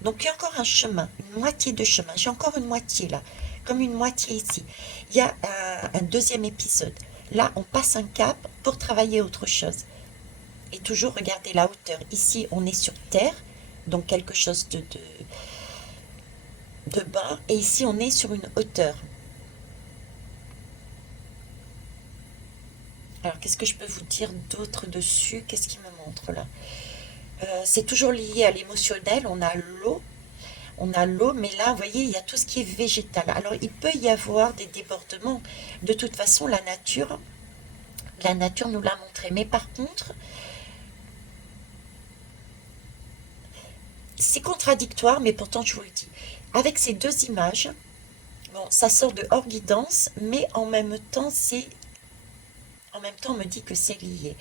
Donc, il y a encore un chemin, une moitié de chemin. J'ai encore une moitié là, comme une moitié ici. Il y a un deuxième épisode. Là, on passe un cap pour travailler autre chose. Et toujours regarder la hauteur. Ici, on est sur terre, donc quelque chose de bas. Et ici, on est sur une hauteur. Alors, qu'est-ce que je peux vous dire d'autre dessus? Qu'est-ce qui me montre là? C'est toujours lié à l'émotionnel. On a l'eau, mais là, vous voyez, il y a tout ce qui est végétal. Alors, il peut y avoir des débordements. De toute façon, la nature nous l'a montré. Mais par contre, c'est contradictoire, mais pourtant je vous le dis. Avec ces deux images, bon, ça sort de hors guidance, mais en même temps, on me dit que c'est lié.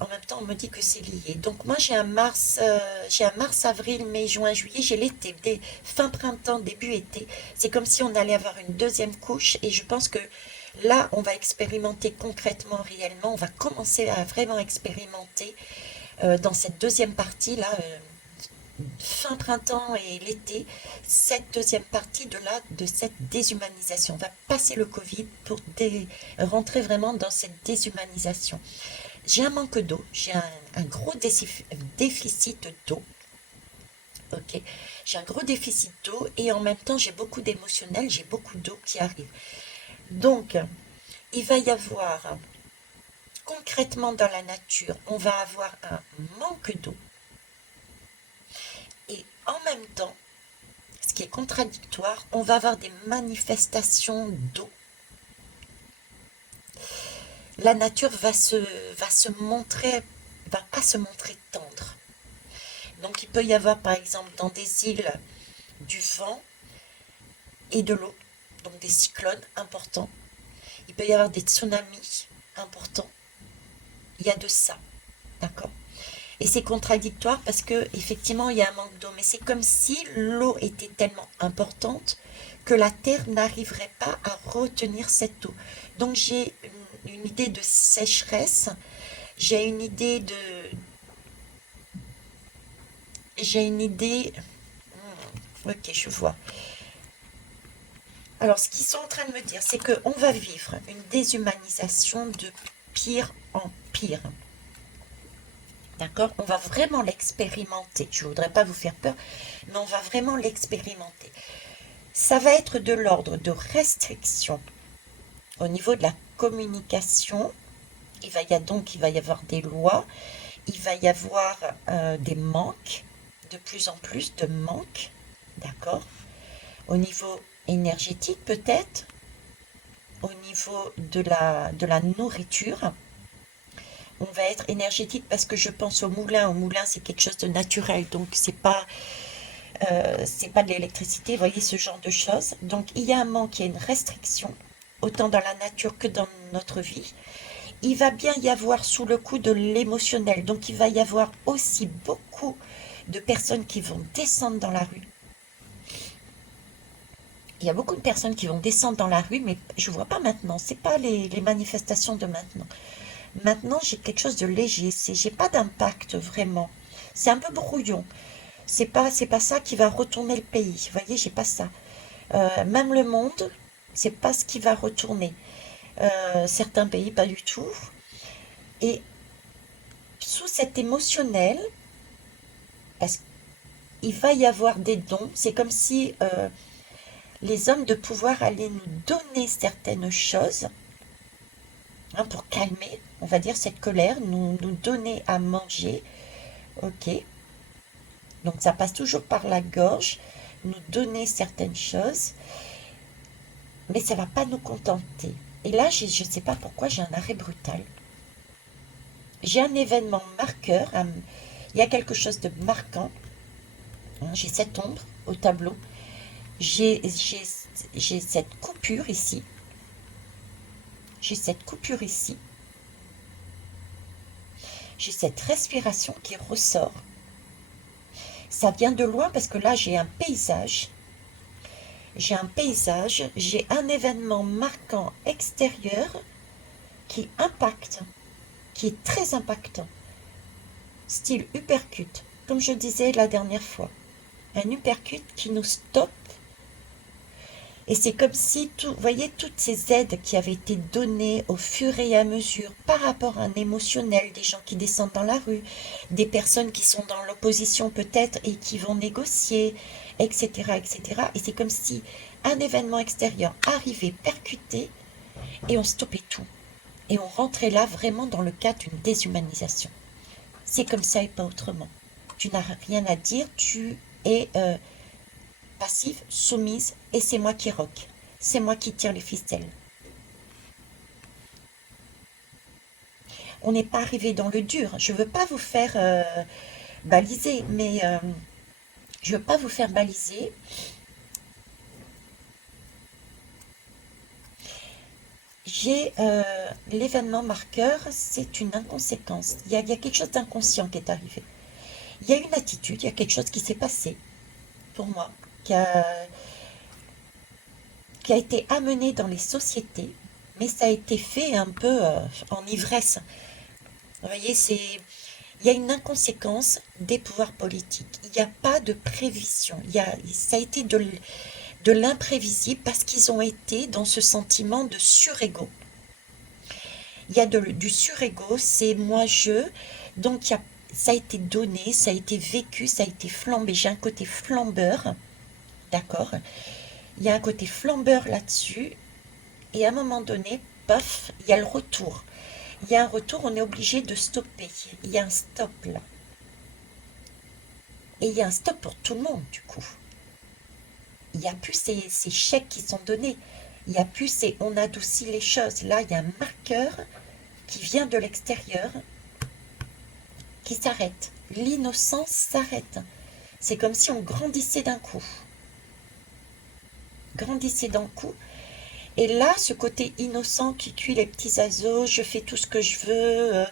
En même temps, on me dit que c'est lié. Donc moi, j'ai un mars, avril, mai, juin, juillet. J'ai l'été, fin printemps, début été. C'est comme si on allait avoir une deuxième couche. Et je pense que là, on va expérimenter concrètement, réellement. On va commencer à vraiment expérimenter dans cette deuxième partie là. Fin printemps et l'été, cette deuxième partie de cette déshumanisation. On va passer le Covid pour rentrer vraiment dans cette déshumanisation. J'ai un manque d'eau, j'ai un gros déficit d'eau. Ok, j'ai un gros déficit d'eau et en même temps j'ai beaucoup d'émotionnel, j'ai beaucoup d'eau qui arrive. Donc, il va y avoir concrètement dans la nature, on va avoir un manque d'eau et en même temps, ce qui est contradictoire, on va avoir des manifestations d'eau. La nature va se montrer, va pas se montrer tendre. Donc il peut y avoir par exemple dans des îles du vent et de l'eau, donc des cyclones importants. Il peut y avoir des tsunamis importants. Il y a de ça, d'accord? Et c'est contradictoire parce que effectivement il y a un manque d'eau, mais c'est comme si l'eau était tellement importante que la terre n'arriverait pas à retenir cette eau. Donc une idée de sécheresse, j'ai une idée de, j'ai une idée, ok, je vois. Alors, ce qu'ils sont en train de me dire, c'est qu'on va vivre une déshumanisation de pire en pire. D'accord? On va vraiment l'expérimenter. Je ne voudrais pas vous faire peur, mais on va vraiment l'expérimenter. Ça va être de l'ordre de restriction au niveau de la communication. Il va y avoir des lois, il va y avoir des manques, de plus en plus de manques. D'accord? Au niveau énergétique peut-être, au niveau de la nourriture. On va être énergétique parce que je pense au moulin. Au moulin, c'est quelque chose de naturel, donc c'est pas de l'électricité. Vous voyez ce genre de choses. Donc il y a un manque, il y a une restriction, autant dans la nature que dans notre vie. Il va bien y avoir sous le coup de l'émotionnel. Donc il va y avoir aussi beaucoup de personnes qui vont descendre dans la rue. Il y a beaucoup de personnes qui vont descendre dans la rue, mais je ne vois pas maintenant. C'est pas les manifestations de maintenant. Maintenant, j'ai quelque chose de léger. J'ai pas d'impact vraiment. C'est un peu brouillon. C'est pas ça qui va retourner le pays. Vous voyez, j'ai pas ça. Même le monde, c'est pas ce qui va retourner. Certains pays, pas du tout. Et sous cet émotionnel, parce qu'il va y avoir des dons, c'est comme si les hommes de pouvoir allaient nous donner certaines choses hein, pour calmer, on va dire, cette colère, nous donner à manger. Ok. Donc ça passe toujours par la gorge, nous donner certaines choses, mais ça ne va pas nous contenter. Et là, je ne sais pas pourquoi, j'ai un arrêt brutal. J'ai un événement marqueur, il y a quelque chose de marquant. Hein, j'ai cette ombre au tableau, j'ai cette coupure ici, j'ai cette coupure ici, j'ai cette respiration qui ressort. Ça vient de loin parce que là, j'ai un paysage. J'ai un événement marquant extérieur qui impacte, qui est très impactant. Style uppercut, comme je disais la dernière fois. Un uppercut qui nous stoppe. Et c'est comme si, vous voyez, toutes ces aides qui avaient été données au fur et à mesure par rapport à un émotionnel, des gens qui descendent dans la rue, des personnes qui sont dans l'opposition peut-être et qui vont négocier, etc., etc. Et c'est comme si un événement extérieur arrivait, percutait, et on stoppait tout. Et on rentrait là vraiment dans le cadre d'une déshumanisation. C'est comme ça et pas autrement. Tu n'as rien à dire, tu es passive, soumise, et c'est moi qui rock. C'est moi qui tire les ficelles. On n'est pas arrivé dans le dur. Je ne veux pas vous faire baliser, mais je ne veux pas vous faire baliser. J'ai l'événement marqueur, c'est une inconséquence. Il y a quelque chose d'inconscient qui est arrivé. Il y a une attitude, il y a quelque chose qui s'est passé pour moi, qui a, qui a été amené dans les sociétés, mais ça a été fait un peu en ivresse. Vous voyez, il y a une inconséquence des pouvoirs politiques. Il n'y a pas de prévision. Ça a été de l'imprévisible parce qu'ils ont été dans ce sentiment de surego. Il y a du surego, c'est moi-je. Donc, ça a été donné, ça a été vécu, ça a été flambé. J'ai un côté flambeur, d'accord? Il y a un côté flambeur là-dessus. Et à un moment donné, paf, il y a le retour. Il y a un retour, on est obligé de stopper. Il y a un stop là. Et il y a un stop pour tout le monde, du coup. Il n'y a plus ces chèques qui sont donnés. Il n'y a plus on adoucit les choses. Là, il y a un marqueur qui vient de l'extérieur qui s'arrête. L'innocence s'arrête. C'est comme si on grandissait d'un coup. Grandissait d'un coup. Et là, ce côté innocent qui cuit les petits oiseaux, je fais tout ce que je veux,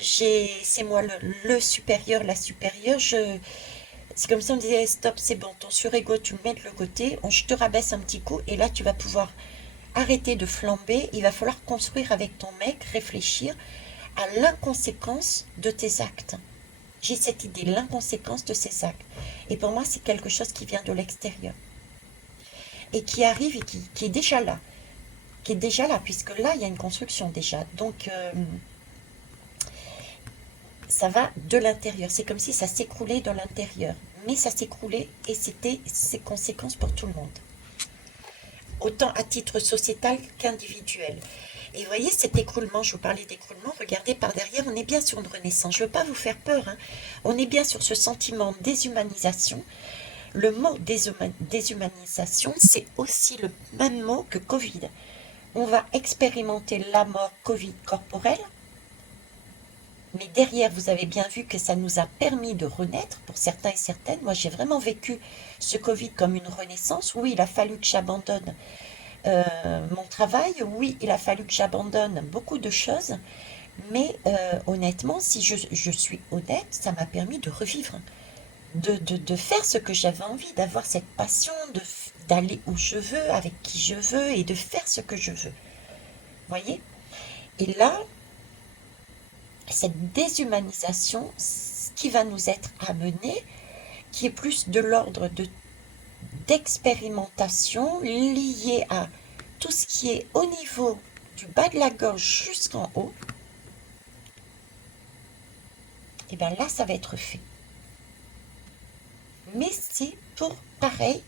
c'est moi le supérieur, la supérieure, c'est comme si on disait stop, c'est bon, ton surego, tu le mets de le côté, je te rabaisse un petit coup, et là, tu vas pouvoir arrêter de flamber, il va falloir construire avec ton mec, réfléchir à l'inconséquence de tes actes. J'ai cette idée, l'inconséquence de ces actes. Et pour moi, c'est quelque chose qui vient de l'extérieur. Et qui arrive et qui est déjà là. Qui est déjà là, puisque là, il y a une construction déjà. Donc, ça va de l'intérieur. C'est comme si ça s'écroulait de l'intérieur. Mais ça s'écroulait et c'était ses conséquences pour tout le monde. Autant à titre sociétal qu'individuel. Et vous voyez cet écroulement, je vous parlais d'écroulement, regardez par derrière, on est bien sur une renaissance. Je ne veux pas vous faire peur, hein. On est bien sur ce sentiment de déshumanisation. Le mot déshumanisation, c'est aussi le même mot que Covid. On va expérimenter la mort Covid corporelle, mais derrière, vous avez bien vu que ça nous a permis de renaître, pour certains et certaines. Moi, j'ai vraiment vécu ce Covid comme une renaissance. Oui, il a fallu que j'abandonne mon travail. Oui, il a fallu que j'abandonne beaucoup de choses. Mais honnêtement, si je suis honnête, ça m'a permis de revivre, de faire ce que j'avais envie, d'avoir cette passion, d'aller où je veux, avec qui je veux, et de faire ce que je veux. Voyez? Et là, cette déshumanisation, ce qui va nous être amené, qui est plus de l'ordre d'expérimentation liée à tout ce qui est au niveau du bas de la gorge jusqu'en haut, et bien là, ça va être fait. Mais c'est pour, pareil,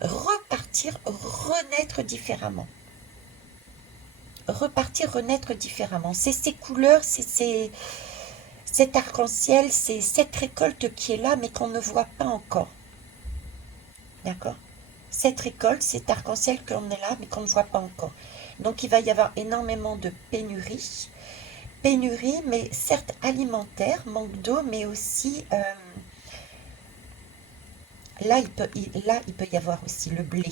repartir, renaître différemment. Repartir, renaître différemment. C'est ces couleurs, c'est cet arc-en-ciel, c'est cette récolte qui est là, mais qu'on ne voit pas encore. D'accord? Cette récolte, cet arc-en-ciel qu'on est là, mais qu'on ne voit pas encore. Donc, il va y avoir énormément de pénurie. Pénurie, mais certes alimentaire, manque d'eau, mais aussi... là, il peut y avoir aussi le blé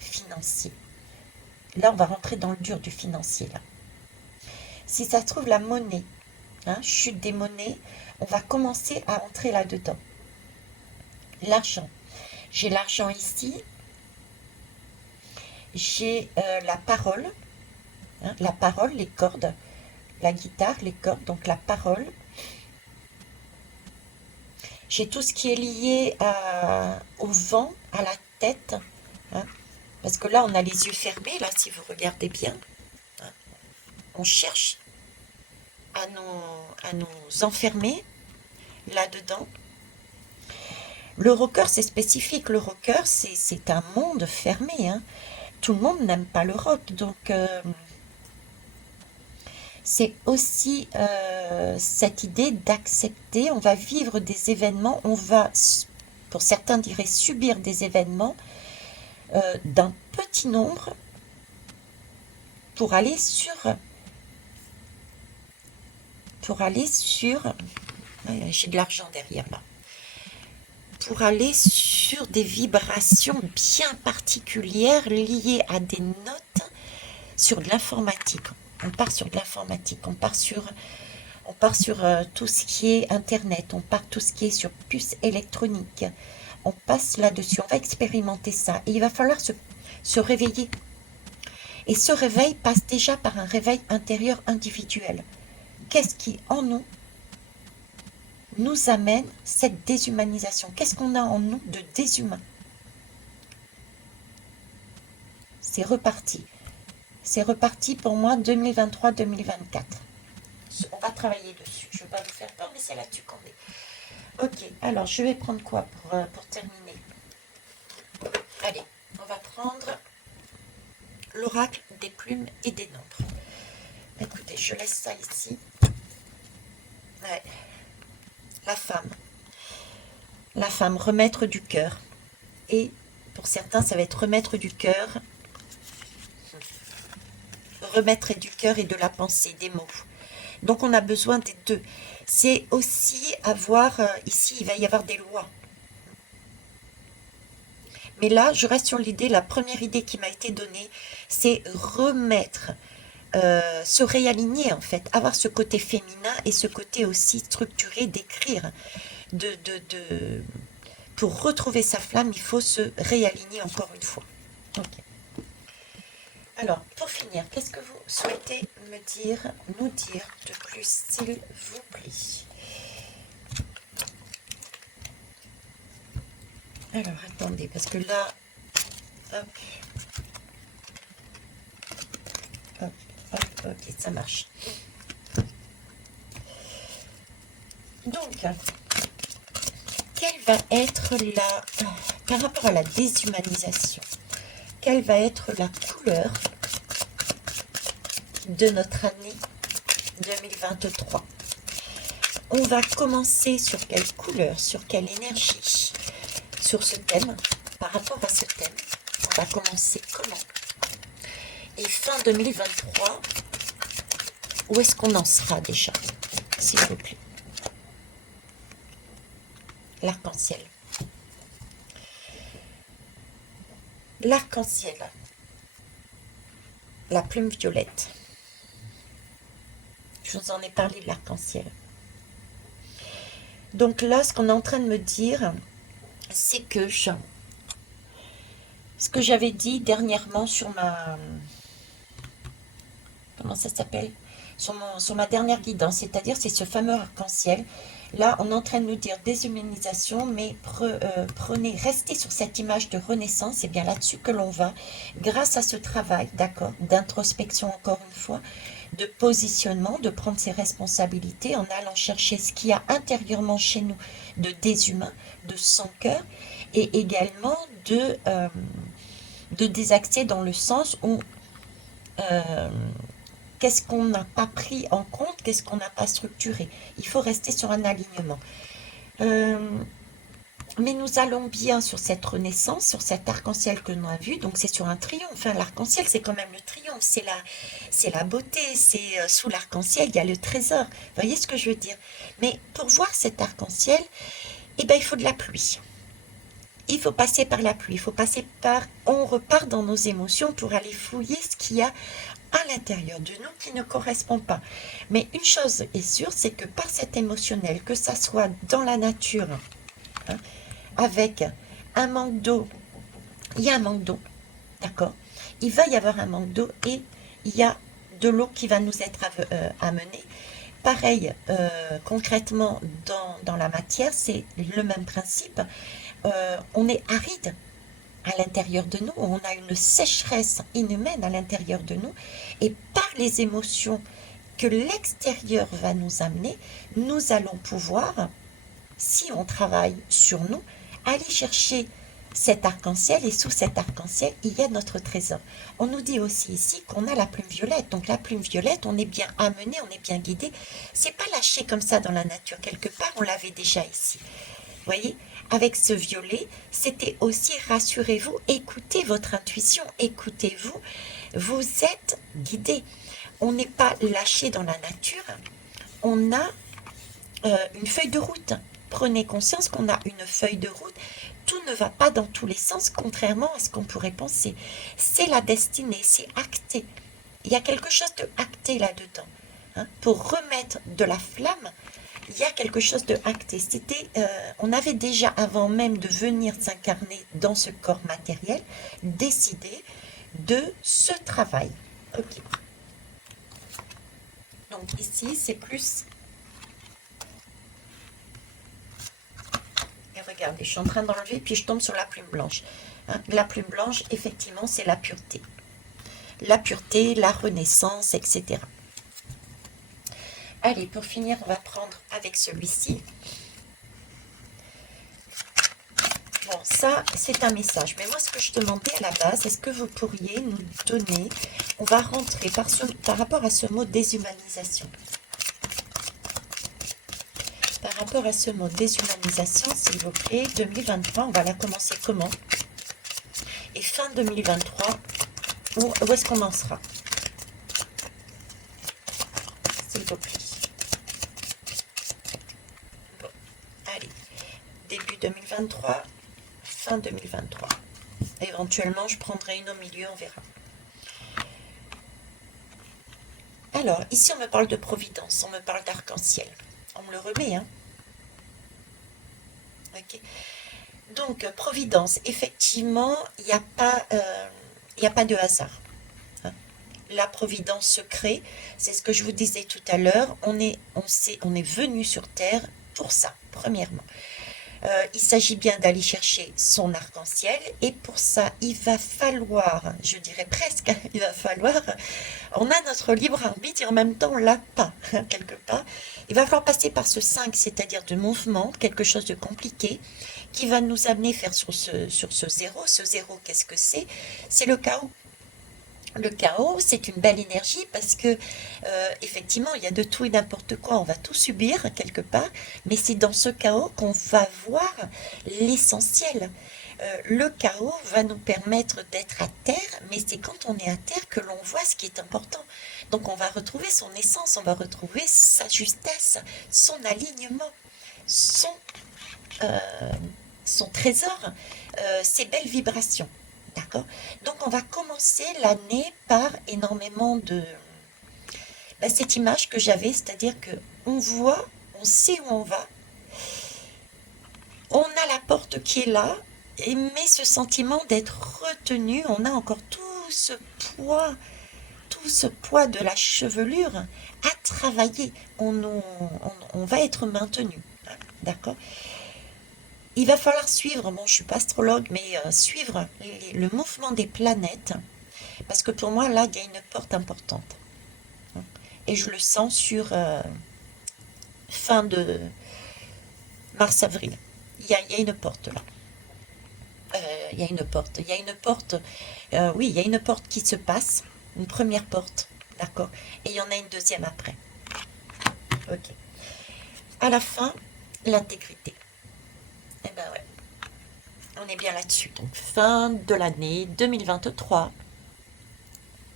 financier. Là, on va rentrer dans le dur du financier, là. Si ça se trouve, la monnaie, hein, chute des monnaies, on va commencer à entrer là-dedans. L'argent. J'ai l'argent ici. J'ai la parole. Hein, la parole, les cordes. La guitare, les cordes, donc la parole. J'ai tout ce qui est lié au vent, à la tête. Hein, parce que là, on a les yeux fermés, là, si vous regardez bien. Hein, on cherche à nous enfermer là-dedans. Le rocker, c'est spécifique. Le rocker, c'est un monde fermé. Hein. Tout le monde n'aime pas le rock. Donc, c'est aussi cette idée d'accepter. On va vivre des événements. On va, pour certains diraient, subir des événements d'un petit nombre pour aller sur J'ai de l'argent derrière là. Pour aller sur des vibrations bien particulières liées à des notes sur de l'informatique. On part sur de l'informatique, on part sur tout ce qui est Internet, on part tout ce qui est sur puces électroniques. On passe là-dessus, on va expérimenter ça. Et il va falloir se réveiller. Et ce réveil passe déjà par un réveil intérieur individuel. Qu'est-ce qui, en nous amène cette déshumanisation? Qu'est-ce qu'on a en nous de déshumain? C'est reparti. C'est reparti pour moi 2023-2024. On va travailler dessus. Je ne vais pas vous faire peur, mais c'est là-dessus qu'on est. Ok, alors je vais prendre quoi pour terminer? Allez, on va prendre l'oracle des plumes et des nombres. Écoutez, je laisse ça ici. Ouais. La femme, remettre du cœur. Et pour certains, ça va être remettre du cœur. Remettre du cœur et de la pensée, des mots. Donc on a besoin des deux. C'est aussi avoir, ici il va y avoir des lois. Mais là, je reste sur l'idée, la première idée qui m'a été donnée, c'est remettre, se réaligner en fait, avoir ce côté féminin et ce côté aussi structuré d'écrire. Pour retrouver sa flamme, il faut se réaligner encore une fois. Okay. Alors, pour finir, qu'est-ce que vous souhaitez nous dire de plus, s'il vous plaît? Alors, attendez, parce que là, hop, hop, hop, ok, ça marche. Donc, quelle va être par rapport à la déshumanisation, quelle va être la couleur de notre année 2023? On va commencer sur quelle couleur, sur quelle énergie, sur ce thème, par rapport à ce thème. On va commencer comment? Et fin 2023, où est-ce qu'on en sera déjà, s'il vous plaît? L'arc-en-ciel. L'arc-en-ciel. La plume violette. Je vous en ai parlé de l'arc-en-ciel. Donc là, ce qu'on est en train de me dire, c'est que ce que j'avais dit dernièrement sur ma... Comment ça s'appelle? Sur ma dernière guidance, c'est-à-dire c'est ce fameux arc-en-ciel. Là, on est en train de nous dire déshumanisation, mais restez sur cette image de renaissance, c'est bien là-dessus que l'on va, grâce à ce travail, d'accord, d'introspection encore une fois, de positionnement, de prendre ses responsabilités en allant chercher ce qu'il y a intérieurement chez nous de déshumain, de sans cœur, et également de désaxer dans le sens où qu'est-ce qu'on n'a pas pris en compte, qu'est-ce qu'on n'a pas structuré. Il faut rester sur un alignement. Mais nous allons bien sur cette renaissance, sur cet arc-en-ciel que l'on a vu. Donc c'est sur un triomphe. Enfin, l'arc-en-ciel, c'est quand même le triomphe. C'est la beauté. C'est sous l'arc-en-ciel, il y a le trésor. Vous voyez ce que je veux dire? Mais pour voir cet arc-en-ciel, eh ben, il faut de la pluie. Il faut passer par la pluie. Il faut passer par... On repart dans nos émotions pour aller fouiller ce qu'il y a à l'intérieur de nous qui ne correspond pas. Mais une chose est sûre, c'est que par cet émotionnel, que ça soit dans la nature, hein, avec un manque d'eau, il y a un manque d'eau, d'accord? Il va y avoir un manque d'eau et il y a de l'eau qui va nous être amenée. Pareil, concrètement, dans la matière, c'est le même principe. On est aride à l'intérieur de nous, on a une sécheresse inhumaine à l'intérieur de nous, et par les émotions que l'extérieur va nous amener, nous allons pouvoir, si on travaille sur nous, aller chercher cet arc-en-ciel, et sous cet arc-en-ciel, il y a notre trésor. On nous dit aussi ici qu'on a la plume violette, donc la plume violette, on est bien amené, on est bien guidé, c'est pas lâché comme ça dans la nature, quelque part, on l'avait déjà ici. Vous voyez, avec ce violet, c'était aussi, rassurez-vous, écoutez votre intuition, écoutez-vous, vous êtes guidé. On n'est pas lâché dans la nature, on a une feuille de route. Prenez conscience qu'on a une feuille de route. Tout ne va pas dans tous les sens, contrairement à ce qu'on pourrait penser. C'est la destinée, c'est acté. Il y a quelque chose de acté là-dedans. Hein. Pour remettre de la flamme, il y a quelque chose de acté. On avait déjà, avant même de venir s'incarner dans ce corps matériel, décidé de ce travail. Ok. Donc ici, c'est plus... Et regardez, je suis en train d'enlever, puis je tombe sur la plume blanche. Hein, la plume blanche, effectivement, c'est la pureté. La pureté, la renaissance, etc. Allez, pour finir, on va prendre avec celui-ci. Bon, ça, c'est un message. Mais moi, ce que je demandais à la base, est-ce que vous pourriez nous donner... On va rentrer par rapport à ce mot déshumanisation. Par rapport à ce mot déshumanisation, s'il vous plaît, 2023, on va la commencer comment? Et fin 2023, où est-ce qu'on en sera? S'il vous plaît. Bon, allez. Début 2023, fin 2023. Éventuellement, je prendrai une au milieu, on verra. Alors, ici, on me parle de providence, on me parle d'arc-en-ciel. On me le remet, hein? Ok. Donc, providence, effectivement, il n'y a pas de hasard. Hein. La providence se crée, c'est ce que je vous disais tout à l'heure. On est venu sur Terre pour ça, premièrement. Il s'agit bien d'aller chercher son arc-en-ciel et pour ça, il va falloir, je dirais presque, il va falloir, on a notre libre arbitre et en même temps on l'a pas, quelque part. Il va falloir passer par ce 5, c'est-à-dire de mouvement, quelque chose de compliqué, qui va nous amener faire sur ce zéro. Ce zéro, qu'est-ce que c'est? C'est le chaos. Le chaos, c'est une belle énergie parce que, effectivement, il y a de tout et n'importe quoi, on va tout subir quelque part, mais c'est dans ce chaos qu'on va voir l'essentiel. Le chaos va nous permettre d'être à terre, mais c'est quand on est à terre que l'on voit ce qui est important. Donc on va retrouver son essence, on va retrouver sa justesse, son alignement, son, euh, son trésor, ses belles vibrations. D'accord? Donc on va commencer l'année par énormément de... cette image que j'avais, c'est-à-dire que on voit, on sait où on va, on a la porte qui est là, mais ce sentiment d'être retenu, on a encore tout ce poids de la chevelure à travailler. On va être maintenu. Hein, d'accord? Il va falloir suivre, bon je ne suis pas astrologue, mais suivre le mouvement des planètes, parce que pour moi là il y a une porte importante. Et je le sens sur fin de mars-avril. Il y a une porte là. Il y a une porte. Il y a une porte. Oui, il y a une porte qui se passe. Une première porte. D'accord. Et il y en a une deuxième après. Ok. À la fin, l'intégrité. Eh ben ouais. On est bien là-dessus. Donc, fin de l'année 2023.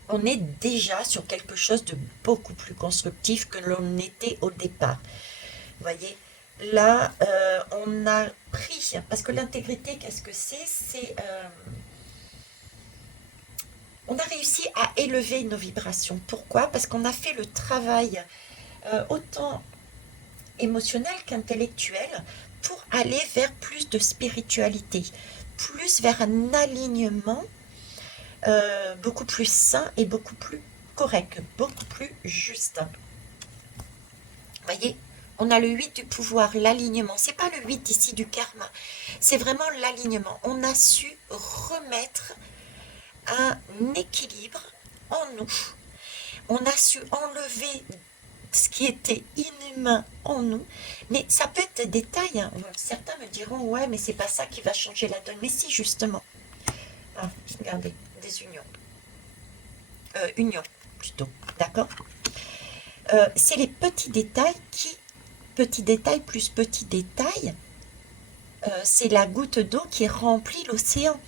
On est déjà sur quelque chose de beaucoup plus constructif que l'on était au départ. Vous voyez, là, on a pris, parce que l'intégrité, qu'est-ce que c'est? On a réussi à élever nos vibrations. Pourquoi? Parce qu'on a fait le travail autant émotionnel qu'intellectuel pour aller vers plus de spiritualité, plus vers un alignement beaucoup plus sain et beaucoup plus correct, beaucoup plus juste. Vous voyez, on a le 8 du pouvoir, l'alignement. C'est pas le 8 ici du karma, c'est vraiment l'alignement. On a su remettre un équilibre en nous. On a su enlever ce qui était inhumain en nous. Mais ça peut être des détails. Hein. Certains me diront, ouais, mais c'est pas ça qui va changer la donne. Mais si, justement. Ah, regardez, des unions. Union, plutôt. D'accord? C'est les petits détails petits détails plus petits détails, c'est la goutte d'eau qui remplit l'océan.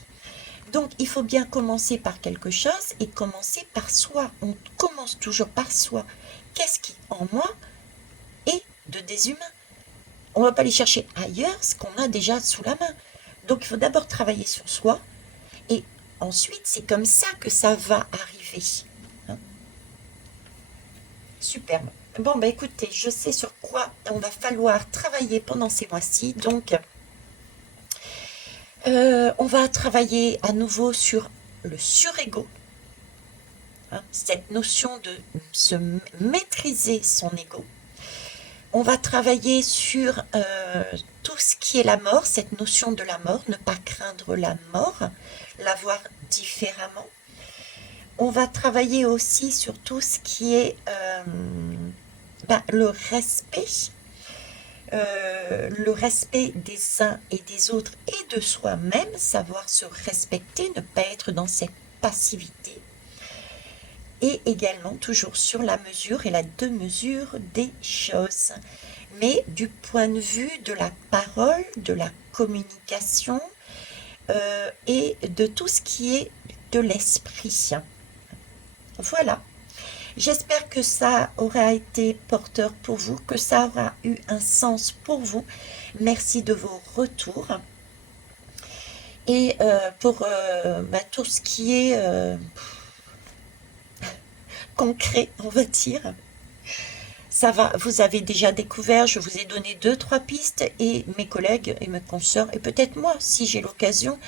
Donc, il faut bien commencer par quelque chose et commencer par soi. On commence toujours par soi. Qu'est-ce qui, en moi, est de déshumain? On ne va pas aller chercher ailleurs ce qu'on a déjà sous la main. Donc il faut d'abord travailler sur soi et ensuite c'est comme ça que ça va arriver. Hein. Superbe. Bon, bah écoutez, je sais sur quoi on va falloir travailler pendant ces mois-ci. Donc, on va travailler à nouveau sur le surego. Hein, cette notion de se maîtriser son ego. On va travailler sur tout ce qui est la mort, cette notion de la mort, ne pas craindre la mort, la voir différemment. On va travailler aussi sur tout ce qui est le respect des uns et des autres et de soi-même, savoir se respecter, ne pas être dans cette passivité. Et également toujours sur la mesure et la deux-mesure des choses, mais du point de vue de la parole, de la communication et de tout ce qui est de l'esprit. Voilà. J'espère que ça aura été porteur pour vous, que ça aura eu un sens pour vous. Merci de vos retours. Et pour tout ce qui est concret, on va dire, ça va, vous avez déjà découvert, je vous ai donné 2-3 pistes et mes collègues et mes consoeurs, et peut-être moi, si j'ai l'occasion,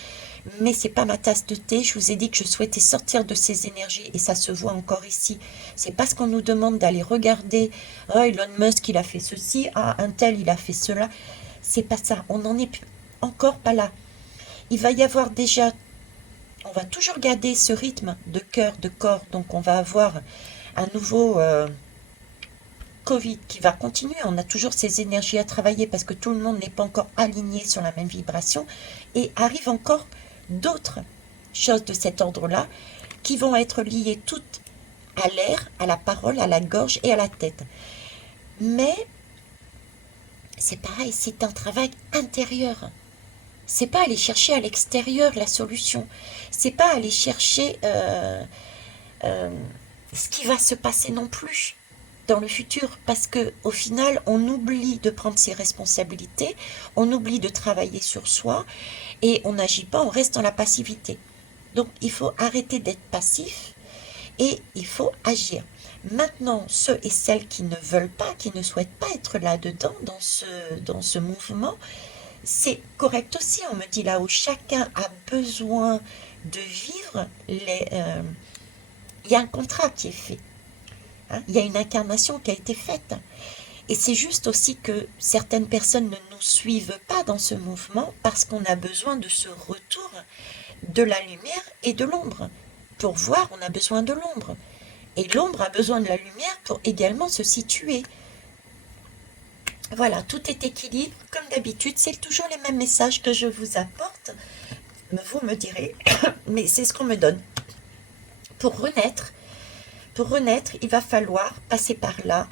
mais c'est pas ma tasse de thé. Je vous ai dit que je souhaitais sortir de ces énergies et ça se voit encore ici. C'est parce qu'on nous demande d'aller regarder, oh, Elon Musk il a fait ceci, ah un tel il a fait cela. C'est pas ça, on n'en est encore pas là. Il va y avoir déjà, on va toujours garder ce rythme de cœur, de corps, donc on va avoir un nouveau Covid qui va continuer. On a toujours ces énergies à travailler parce que tout le monde n'est pas encore aligné sur la même vibration et arrive encore d'autres choses de cet ordre-là qui vont être liées toutes à l'air, à la parole, à la gorge et à la tête. Mais c'est pareil, c'est un travail intérieur. C'est pas aller chercher à l'extérieur la solution. C'est pas aller chercher ce qui va se passer non plus dans le futur, parce que au final on oublie de prendre ses responsabilités, on oublie de travailler sur soi et on n'agit pas, on reste dans la passivité. Donc il faut arrêter d'être passif et il faut agir. Maintenant, ceux et celles qui ne veulent pas, qui ne souhaitent pas être là-dedans, dans ce mouvement, c'est correct aussi. On me dit là où chacun a besoin de vivre, il y a un contrat qui est fait. Hein, il y a une incarnation qui a été faite. Et c'est juste aussi que certaines personnes ne nous suivent pas dans ce mouvement parce qu'on a besoin de ce retour de la lumière et de l'ombre. Pour voir, on a besoin de l'ombre. Et l'ombre a besoin de la lumière pour également se situer. Voilà, tout est équilibre. Comme d'habitude, c'est toujours les mêmes messages que je vous apporte. Vous me direz, mais c'est ce qu'on me donne. Pour renaître, il va falloir passer par là,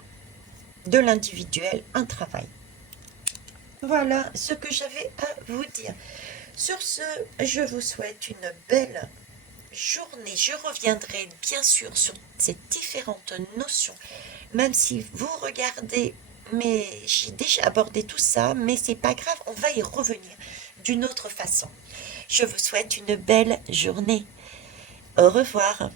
de l'individuel, un travail. Voilà ce que j'avais à vous dire. Sur ce, je vous souhaite une belle journée. Je reviendrai bien sûr sur ces différentes notions, même si vous regardez, mais j'ai déjà abordé tout ça, mais c'est pas grave, on va y revenir d'une autre façon. Je vous souhaite une belle journée. Au revoir.